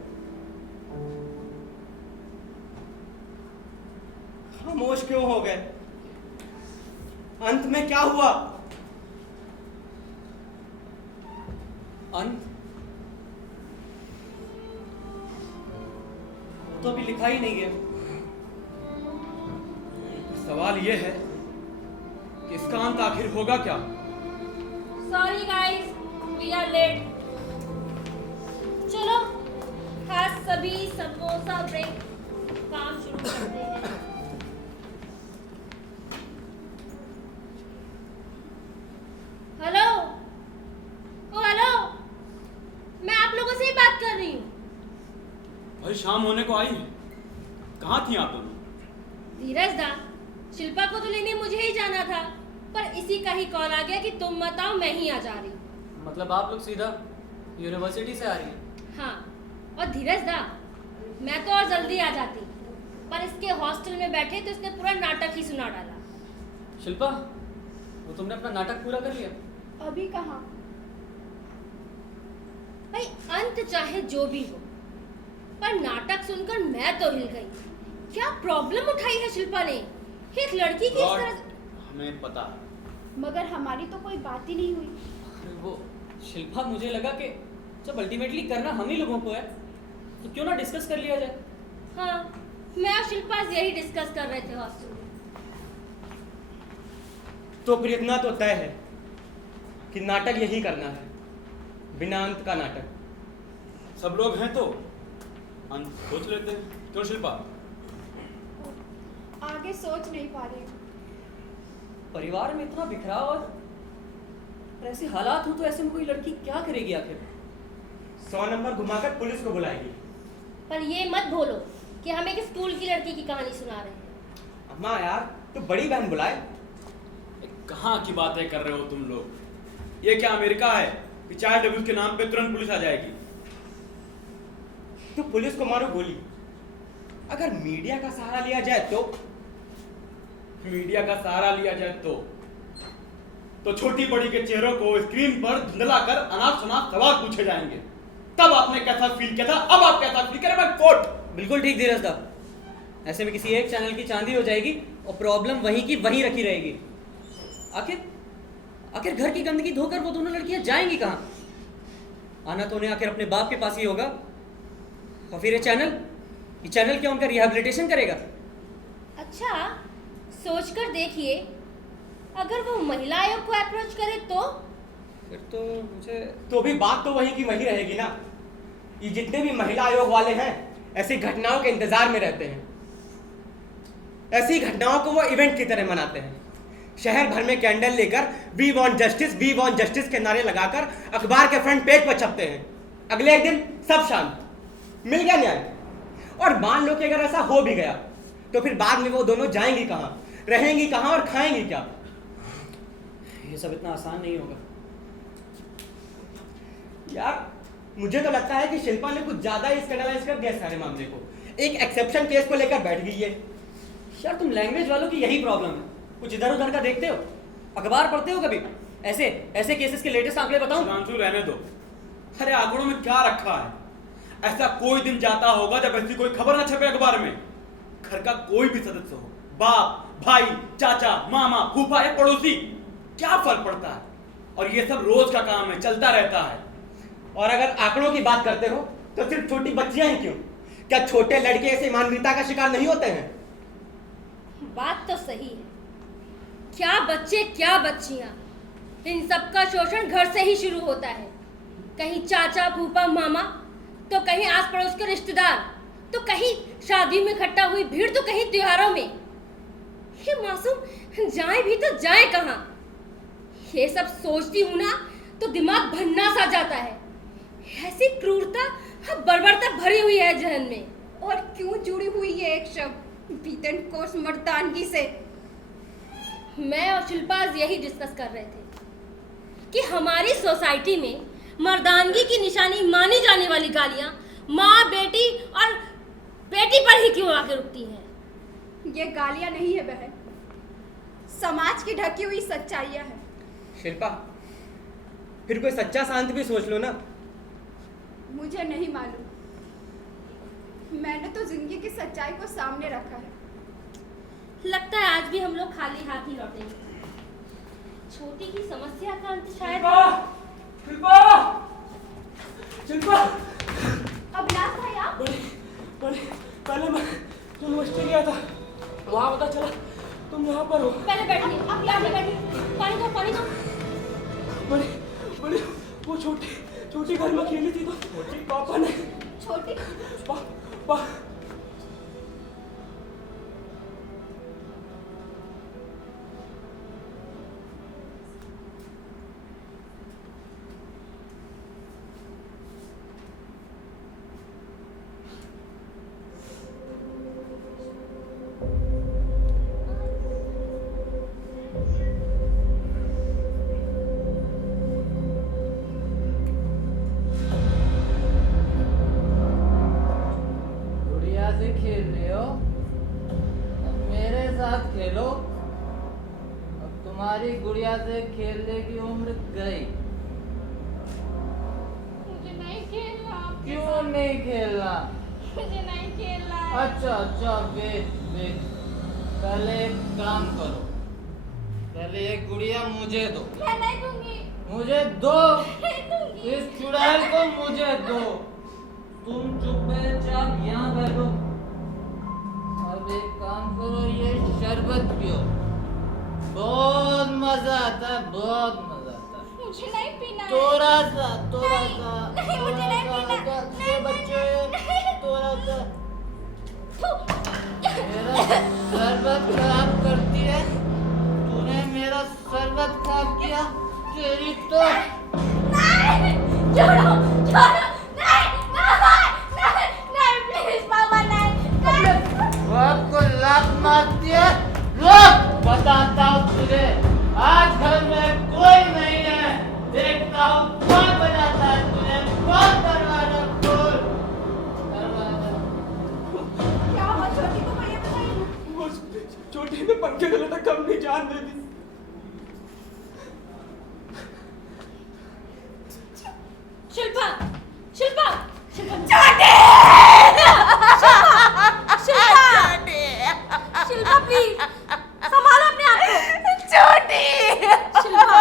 खामोश क्यों हो गए? अंत में क्या हुआ? अंत तो अभी लिखा ही नहीं है। सवाल ये है कि इसका अंत आखिर होगा क्या? Sorry guys, we are late. चलो खास सभी समोसा ब्रेक, काम शुरू करते हैं। हेलो, ओ हेलो, मैं आप लोगों से ही बात कर रही हूँ। भाई शाम होने को आई है, कहाँ थी आप दोनों? धीरज दा, शिल्पा को तो लेने मुझे ही जाना था, पर इसी का ही कॉल आ गया कि तुम मत आओ, मैं ही आ जा रही हूँ। मतलब आप लोग सीधा यूनिवर्सिटी से आ रही हैं? हाँ, और धीरज दा, मैं तो और जल्दी आ जाती, पर इसके हॉस्टल में बैठे तो इसने पूरा नाटक ही सुना डाला। शिल्पा, वो तुमने अपना नाटक पूरा कर लिया? अभी कहाँ? भाई अंत चाहे जो भी हो, पर नाटक सुनकर मैं तो हिल गई। क्या प्रॉब्लम उठाई है शिल्पा ने? एक लड़की की इस गॉड, तरह से... हमें पता है। मगर हमारी तो कोई बात ही नहीं हुई। अरे वो शिल्पा, मुझे लगा कि जब अल्टीमेटली करना हम ही लोगों को है तो क्यों ना डिस्कस कर लिया जाए। हाँ, मैं और शिल्पा यही डिस्कस कर रहे थे हॉस्टल में। तो फिर इतना तो तय है कि नाटक यही करना है, बिना अंत का नाटक। सब लोग हैं तो अंत सोच लेते हैं। क्यों शिल्पा? आगे सोच नहीं पा रही हूँ। परिवार में इतना बिखराव और ऐसे हालात हो तो ऐसे में कोई लड़की क्या करेगी आखिर? 100 नंबर घुमाकर पुलिस को बुलाएगी। पर ये मत भूलो कि हम एक स्कूल की लड़की की कहानी सुना रहे हैं। अम्मा यार, तू बड़ी बहन बुलाए। कहाँ की बातें कर रहे हो तुम लोग? ये क्या अमेरिका है कि चाइल्ड अब्यूज के नाम पे तुरंत पुलिस आ जाएगी? तू पुलिस को मारो गोली। अगर मीडिया का सहारा लिया जाए तो? मीडिया का सहारा लिया जाए तो छोटी बड़ी के चेहरों को स्क्रीन पर धुंधला कर अनाप शनाप सवाल पूछे जाएंगे। तब आपने कैसा फील किया था, अब आप कैसा फील करें? मैं कोर्ट। बिल्कुल ठीक धीरज दा, ऐसे में किसी एक चैनल की चांदी हो जाएगी और प्रॉब्लम वहीं की वहीं रखी रहेगी। आखिर घर की गंदगी धोकर वो दोनों लड़कियां जाएंगी कहाँ? आना तो उन्हें आखिर अपने बाप के पास ही होगा। और फिर ये चैनल क्या उनका रिहैबिलिटेशन करेगा? अच्छा, सोचकर देखिए, अगर वो महिला आयोग को अप्रोच करे तो? फिर तो मुझे तो भी बात तो वही की वही रहेगी ना। ये जितने भी महिला आयोग वाले हैं ऐसी घटनाओं के इंतजार में रहते हैं। ऐसी घटनाओं को वो इवेंट की तरह मनाते हैं। शहर भर में कैंडल लेकर वी वांट जस्टिस के नारे लगाकर अखबार के फ्रंट पेज पर छपते हैं। अगले एक दिन सब शांत, मिल गया न्याय। और मान लो कि अगर ऐसा हो भी गया तो फिर बाद में वो दोनों जाएंगी कहाँ, रहेंगी कहाँ और खाएंगी क्या? ये सब इतना आसान नहीं होगा यार मुझे तो लगता है कि शिल्पा ने कुछ ज्यादा ही स्कैंडलाइज कर दिया सारे मामले को। एक एक्सेप्शन केस को लेकर बैठ गई है। यार तुम लैंग्वेज वालों की यही प्रॉब्लम है, कुछ इधर उधर का देखते हो, अखबार पढ़ते हो कभी? ऐसे ऐसे केसेस के लेटेस्ट आंकड़े बताऊं? सुधांशु रहने दो। अरे आंकड़ों में क्या रखा है? ऐसा कोई दिन जाता होगा जब ऐसी कोई खबर ना छपे अखबार में। घर का कोई भी सदस्य हो, बाप, भाई, चाचा, मामा, फूफा या पड़ोसी, क्या फर्क पड़ता है? और ये सब रोज का काम है, चलता रहता है। और अगर आंकड़ों की बात करते हो तो सिर्फ छोटी बच्चियां ही क्यों? क्या छोटे लड़के ऐसे मानवीयता का शिकार नहीं होते हैं? बात तो सही है। क्या बच्चे क्या बच्चियां, इन सबका शोषण घर से ही शुरू होता है। कहीं चाचा फूफा मामा, तो कहीं आस पड़ोस के रिश्तेदार, तो कहीं शादी में इकट्ठा हुई भीड़, तो कहीं त्योहारों में। ये मासूम जाए भी तो जाए कहाँ? ये सब सोचती हूँ ना तो दिमाग भन्ना सा जाता है। ऐसी क्रूरता बर्बरता भरी हुई है जहन में। और क्यों जुड़ी हुई है एक शब्द बीतन कोर्स मर्दानगी से? मैं और शिल्पा आज यही डिस्कस कर रहे थे कि हमारी सोसाइटी में मर्दानगी की निशानी मानी जाने वाली गालियां माँ बेटी और बेटी पर ही क्यों आके रुकती हैं? ये गालियां नहीं है बहन, समाज की ढकी हुई सच्चाइयां हैं। शिल्पा, फिर कोई सच्चा शांत भी सोच लो ना। मुझे नहीं मालूम, मैंने तो जिंदगी की सच्चाई को सामने रखा है। लगता है आज भी हम लोग खाली हाथ ही लौटेंगे। छोटी की समस्या का अंत शायद शिल्पा! शिल्पा! अभिलाष भाई आप? पहले मैं यूनिवर्सिटी गया था, वहाँ पता चला तुम यहाँ पर हो। पहले बैठिए, आप यहाँ पे बैठिए। पानी दो, पानी दो। बड़ी वो छोटी घर में खेली थी तो पापा ने छोटी गुड़िया से खेल रहे हो, अब मेरे साथ खेलो। अब तुम्हारी गुड़िया से खेलने की उम्र गई। मुझे नहीं खेलना आपके क्यों साथ। नहीं खेलना? मुझे नहीं खेलना है। अच्छा वेट, पहले एक काम करो, पहले ये गुड़िया मुझे दो। मैं नहीं दूंगी। मुझे दो, नहीं दूंगी। इस चुड़ैल को मुझे दो। तुम चुपचाप यहाँ बैठो। अब एक काम करो, ये शरबत पियो, बहुत मजा आता है, बहुत मजा आता है। मुझे नहीं पीना है। थोड़ा सा नहीं, मुझे नहीं पीना। नहीं, बच्चे नहीं। थोड़ा सा। थू। मेरा शरबत खराब करती है, तूने मेरा शरबत खराब किया, तेरी तो नहीं, छोड़ो, छोड़ो। नहीं, मामा, नहीं, प्लीज मामा, नहीं। बाप को लात मारती है। रुक, बताता हूँ तुझे। आज घर में कोई नहीं है, देखता हूँ कौन बजाता है तुझे। कौन? दरवाजा खोल, दरवाजा। क्या हुआ छोटी को? भैया बताइए। वो छोटी ने पंखे गले तक कम नहीं जान दे दी। शिल्पा, शिल्पा, शिल्पा, शिल्पा प्लीज संभालो अपने आप को। शिल्पा,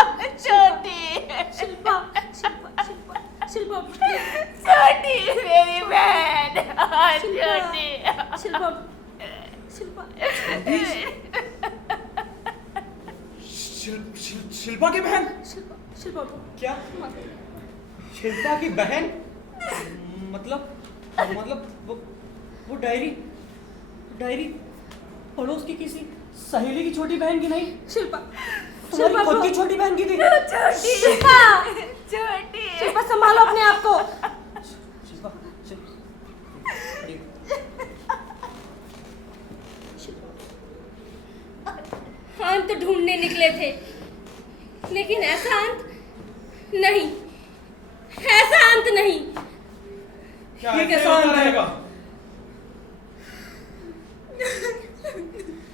शिल्पा, शिल्पा, शिल्पा, शिल्पा मेरी बहन शिल्पा, शिल्पा, शिल्पा की बहन? शिल्पा, शिल्पा क्या? शिल्पा की बहन? मतलब वो डायरी पड़ोस की किसी सहेली की छोटी बहन की नहीं, शिल्पा, तुम्हारी खुद की छोटी बहन की थी। शिल्पा, शिल्पा संभालो अपने आप को। अंत ढूंढने निकले थे, लेकिन ऐसा अंत नहीं, ऐसा अंत नहीं। क्या ये ऐसे कैसा होता अंत है? रहेगा?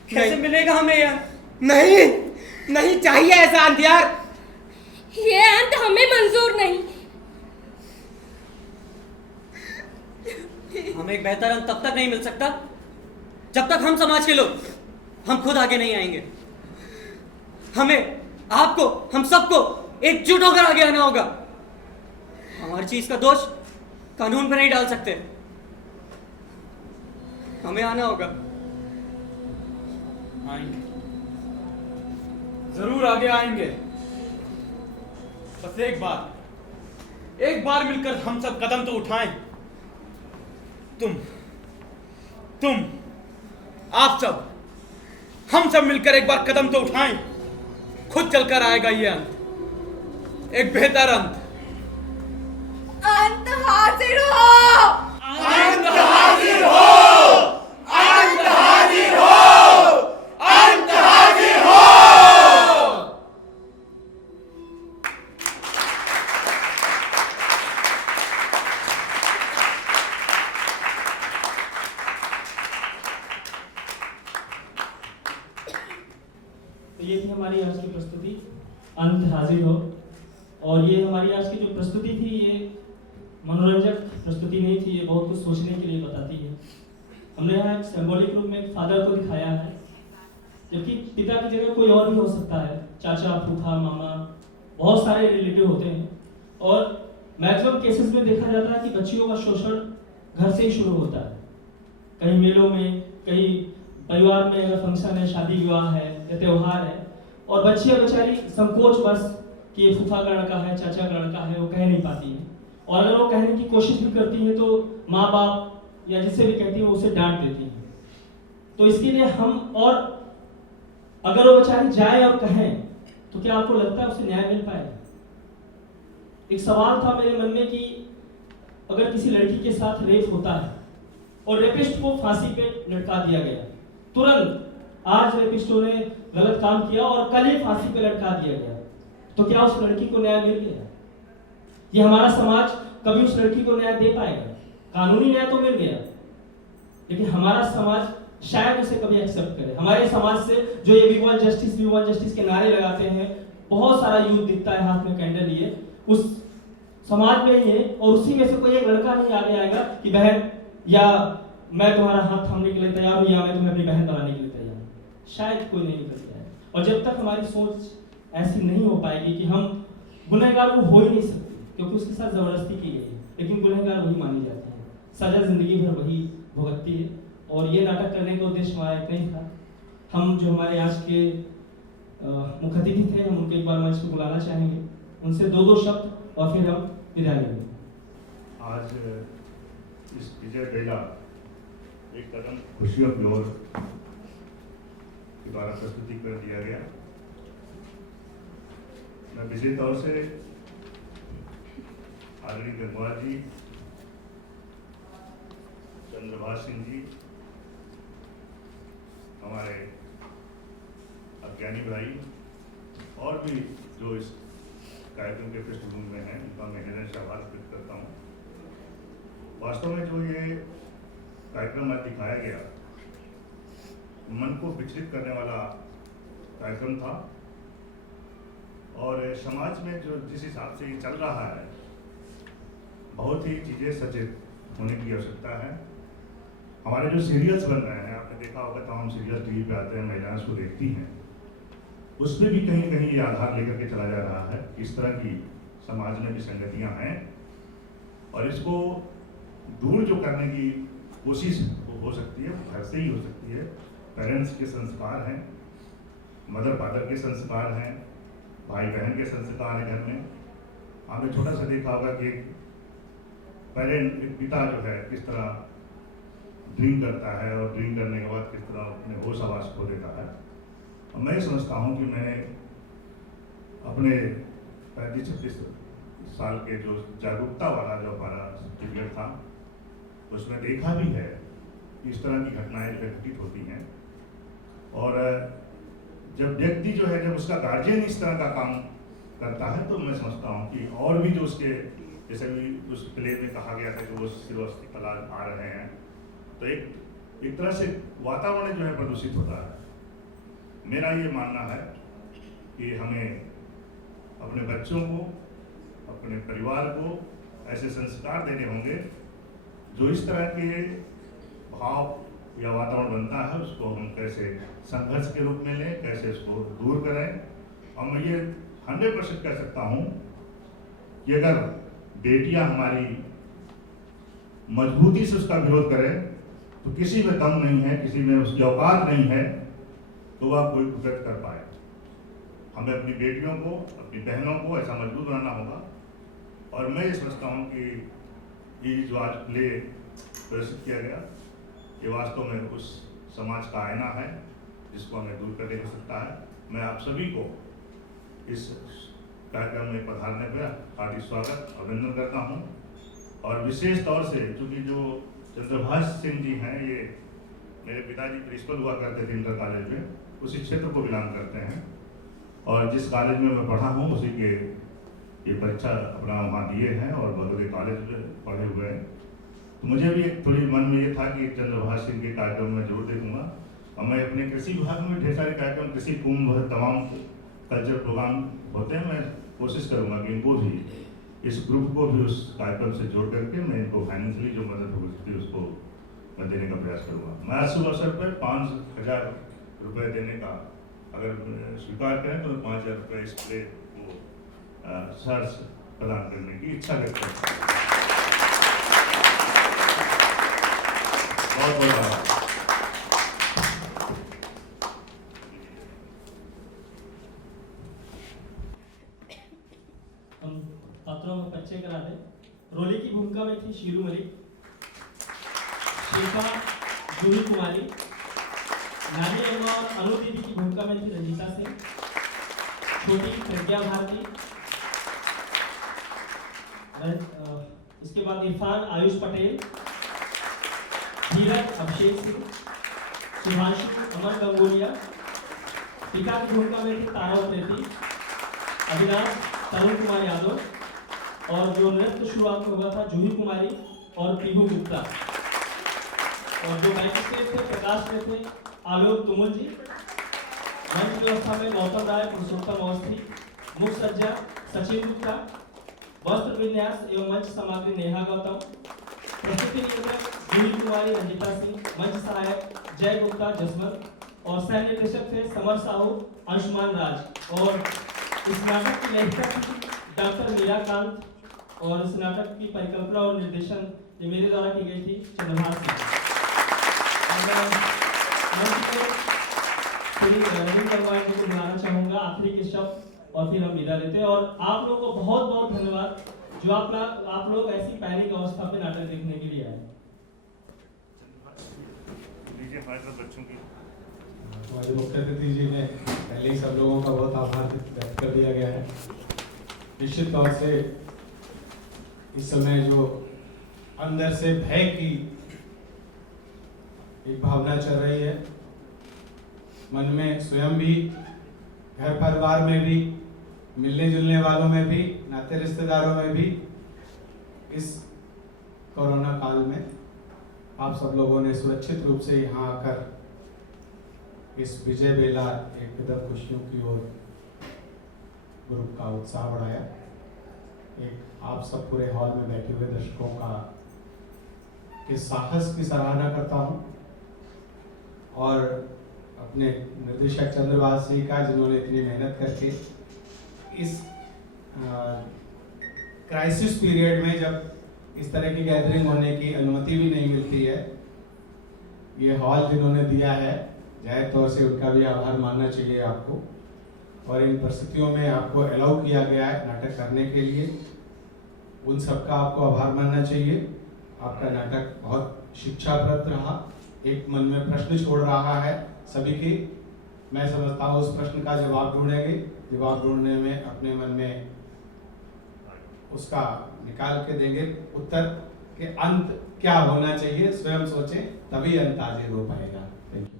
कैसे मिलेगा हमें यह? नहीं नहीं चाहिए ऐसा अंत यार। ये अंत हमें मंजूर नहीं। हमें एक बेहतर अंत तब तक नहीं मिल सकता जब तक हम समाज के लोग हम खुद आगे नहीं आएंगे। हमें, आपको, हम सबको एकजुट होकर आगे आना होगा। हम हर चीज का दोष कानून पर नहीं डाल सकते। हमें आना होगा। आएंगे, जरूर आगे आएंगे। बस एक बार मिलकर हम सब कदम तो उठाएं। तुम, आप सब, हम सब मिलकर एक बार कदम तो उठाएं। खुद चलकर आएगा ये अंत, एक बेहतर अंत। अंत हाजिर हो। अंत हाजिर हो! अंत हाजिर हो! अंत हाजिर हो! तो ये थी हमारी आज की प्रस्तुति, अंत हाजिर हो। और ये हमारी आज की जो प्रस्तुति थी, ये मनोरंजक प्रस्तुति नहीं थी, ये बहुत कुछ सोचने के लिए बताती है। हमने यहाँ एक सिंबॉलिक रूप में एक फादर को दिखाया है, जबकि पिता की जगह कोई और भी हो सकता है। चाचा, फूफा, मामा, बहुत सारे रिलेटिव होते हैं। और मैक्सिमम केसेस में देखा जाता है कि बच्चियों का शोषण घर से ही शुरू होता है। कहीं मेलों में, कहीं परिवार में अगर फंक्शन है, शादी विवाह है या त्यौहार है, और बच्चियां बेचारी संकोच बस कि ये फूफा का लड़का है, चाचा का लड़का है, वो कह नहीं पाती है। और अगर वो कहने की कोशिश भी करती है तो माँ बाप या जिससे भी कहती है वो उसे डांट देती है। तो इसके लिए हम, और अगर वो बेचारी जाए और कहें तो क्या आपको लगता है उसे न्याय मिल पाएगा? एक सवाल था मेरे मन में कि अगर किसी लड़की के साथ रेप होता है और रेपिस्ट को फांसी पे लटका दिया गया, तुरंत आज रेपिस्टों ने गलत काम किया और कल ही फांसी पे लटका दिया गया, तो क्या उस लड़की को न्याय मिल गया? ये हमारा समाज कभी उस लड़की को न्याय दे पाएगा? कानूनी न्याय तो मिल गया, लेकिन हमारा समाज शायद उसे कभी एक्सेप्ट करे। हमारे समाज से जो ये वी वांट जस्टिस के नारे लगाते हैं, बहुत सारा यूथ दिखता है हाथ में कैंडल लिए, उस समाज में ही है। और उसी में से कोई एक लड़का नहीं आगे आएगा कि बहन, या मैं तुम्हारा हाथ थामने के लिए तैयार हूं, या मैं तुम्हें अपनी बहन बनाने के लिए तैयार हूं। शायद कोई नहीं करता है। और जब तक हमारी सोच ऐसी नहीं हो पाएगी कि हम गुनहगार, वो हो ही नहीं सकती, क्योंकि उसके साथ जबरदस्ती की गई है, लेकिन गुनहगार वही मानी जाती है, सजा जिंदगी भर वही भुगतती है। और ये नाटक करने का उद्देश्य हमारा इतना ही था। हम जो हमारे आज के मुख्य अतिथि थे, हम उनके एक बार मंच पर बुलाना चाहेंगे, उनसे दो शब्द और फिर हम विदा लेंगे। आज इस विजय बेला एक कदम खुशियों की ओर द्वारा प्रस्तुति कर दिया गया। मैं विशेष तौर से आदरणीय गंगवार जी, चंद्रभाष सिंह जी, हमारे अज्ञानी भाई और भी जो इस कार्यक्रम के पृष्ठभूमि में हैं, उनका मैं हृदय से आभार व्यक्त करता हूँ। वास्तव में जो ये कार्यक्रम आज दिखाया गया, मन को विचलित करने वाला कार्यक्रम था। और समाज में जो जिस हिसाब से ये चल रहा है, बहुत ही चीज़ें सचेत होने की आवश्यकता है। हमारे जो सीरियल्स बन रहे हैं, आपने देखा होगा, तमाम सीरियल्स टीवी पे आते हैं, महिलाएं उसको देखती हैं, उसमें भी कहीं कहीं ये आधार लेकर के चला जा रहा है कि इस तरह की समाज में भी संगतियां हैं, और इसको दूर जो करने की कोशिश हो सकती है, वो घर से ही हो सकती है। पेरेंट्स के संस्कार हैं, मदर फादर के संस्कार हैं, भाई बहन के संस्कार हैं घर में। आपने छोटा सा देखा होगा कि एक पिता जो है किस तरह ड्रिंक करता है, और ड्रिंक करने के बाद किस तरह अपने होश आवास खो देता है। और मैं समझता हूँ कि मैंने अपने 35-36 साल के जो जागरूकता वाला जो हमारा पीरियड था, उसमें देखा भी है कि इस तरह की घटनाएं घटित होती हैं। और जब व्यक्ति जब उसका गार्जियन इस तरह का काम करता है, तो मैं समझता हूँ कि और भी जो उसके जैसे भी उस प्ले में कहा गया था कि वो श्रीवस्ती कला आ रहे हैं, तो एक तरह से वातावरण जो है प्रदूषित होता है। मेरा ये मानना है कि हमें अपने बच्चों को, अपने परिवार को ऐसे संस्कार देने होंगे जो इस तरह के भाव या वातावरण बनता है उसको हम कैसे संघर्ष के रूप में लें, कैसे उसको दूर करें। और मैं ये 100% कह सकता हूँ कि अगर बेटियां हमारी मजबूती से उसका विरोध करें तो किसी में दम नहीं है, किसी में उसकी औकात नहीं है तो वह कोई कुकृत्य कर पाए। हमें अपनी बेटियों को, अपनी बहनों को ऐसा मजबूत बनाना होगा। और मैं ये समझता हूँ कि ये जो आज प्ले प्रदर्शित किया गया, ये वास्तव में उस समाज का आईना है जिसको हमें दूर करने की आवश्यकता है। मैं आप सभी को इस कार्यक्रम में पधारने पर हार्दिक स्वागत अभिनंदन करता हूँ। और विशेष तौर से चूँकि जो चंद्रभाष सिंह जी हैं, ये मेरे पिताजी प्रिंसिपल हुआ करते थे इंटर कॉलेज में, उसी क्षेत्र को बिलोंग करते हैं और जिस कॉलेज में मैं पढ़ा हूँ उसी के ये परीक्षा अपना वहाँ दिए हैं और भगवती कॉलेज में पढ़े हुए हैं। तो मुझे भी एक थोड़ी मन में ये था कि चंद्रभाष सिंह के कार्यक्रम में जरूर देखूंगा। और मैं अपने कृषि विभाग में ढेर सारे कार्यक्रम, कृषि कुंभ, तमाम कल्चर प्रोग्राम होते हैं, मैं कोशिश करूंगा कि इनको भी, इस ग्रुप को भी उस कार्यक्रम से जोड़ करके मैं इनको फाइनेंशियली जो मदद हो सकती है उसको मैं देने का प्रयास करूंगा। मैं शुभ अवसर पर 5,000 रुपये देने का अगर स्वीकार करें तो 5,000 रुपये इस प्ले को सहर्ष प्रदान करने की इच्छा व्यक्त करता हूँ। बहुत बहुत धन्यवाद। हम पात्रों में परिचय करा दें। रोली की भूमिका में थी शीरू मलिक, शिल्पा जूही कुमारी, नानी अम्मा और अनु दीदी की भूमिका में थी रंजीता सिंह, छोटी प्रज्ञा भारती, इसके बाद इरफान आयुष पटेल, धीरज अभिषेक सिंह, सुभाषु अमन गंगोलिया, पिता की भूमिका में थी तारा प्रेती, अविनाश तरुण कुमार यादव, और जो नृत्य शुरुआत में हुआ था जूही कुमारी और पीहू गुप्ता, और जो गायक स्टेज थे प्रकाश में थे आलोक तुमुल जी, मंच व्यवस्था में गौतम राय, पुरुषोत्तम अवस्थी, मुख्य सज्जा सचिन गुप्ता, वस्त्र विन्यास एवं मंच सामग्री नेहा गौतम, प्रस्तुति नियंत्रक जूही कुमारी रंजीता सिंह, मंच सहायक जय गुप्ता जसवंत, और सह निर्देशक थे समर साहू अंशुमान राज। और इस नाटक की लेखिका थी डॉक्टर मीराकांत, और इस नाटक की परिकल्पना और निर्देशन ये मेरे द्वारा की गई थी चंद्रभाष सिंह। श्री रविंद्र कुमार जी को बुलाना चाहूँगा आखिरी के शब्द, और फिर हम विदा देते हैं। और आप लोगों को बहुत बहुत धन्यवाद जो आप लोग ऐसी पैनिक अवस्था में नाटक देखने के लिए आए। बच्चों की हमारे मुख्य अतिथि जी ने पहले ही सब लोगों का बहुत आभार व्यक्त कर दिया गया है। निश्चित तौर से इस समय जो अंदर से भय की एक भावना चल रही है, मन में स्वयं भी, घर परिवार में भी, मिलने जुलने वालों में भी, नाते रिश्तेदारों में भी, इस कोरोना काल में आप सब लोगों ने सुरक्षित रूप से यहाँ आकर इस विजय बेला एक कदम खुशियों की ओर ग्रुप का उत्साह बढ़ाया। एक आप सब पूरे हॉल में बैठे हुए दर्शकों का इस साहस की सराहना करता हूँ, और अपने निर्देशक चंद्रभाष सिंह का, जिन्होंने इतनी मेहनत करके इस क्राइसिस पीरियड में, जब इस तरह की गैदरिंग होने की अनुमति भी नहीं मिलती है, ये हॉल जिन्होंने दिया है, जाहिर तौर से उनका भी आभार मानना चाहिए आपको। और इन परिस्थितियों में आपको अलाउ किया गया है नाटक करने के लिए, उन सबका आपको आभार मानना चाहिए। आपका नाटक बहुत शिक्षाप्रद रहा, एक मन में प्रश्न छोड़ रहा है सभी की। मैं समझता हूँ उस प्रश्न का जवाब ढूंढेंगे, जवाब ढूंढने में अपने मन में उसका निकाल के देंगे, उत्तर के अंत क्या होना चाहिए स्वयं सोचें, तभी अंत हाजिर हो पाएगा। Thank you.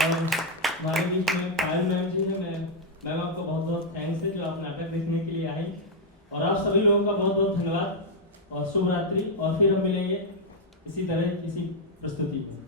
और हमारे बीच में पायल मैम जी हैं, मैं मैम आपको बहुत बहुत थैंक्स है जो आप नाटक देखने के लिए आई, और आप सभी लोगों का बहुत बहुत धन्यवाद और शुभ रात्रि, और फिर हम मिलेंगे इसी तरह किसी प्रस्तुति में।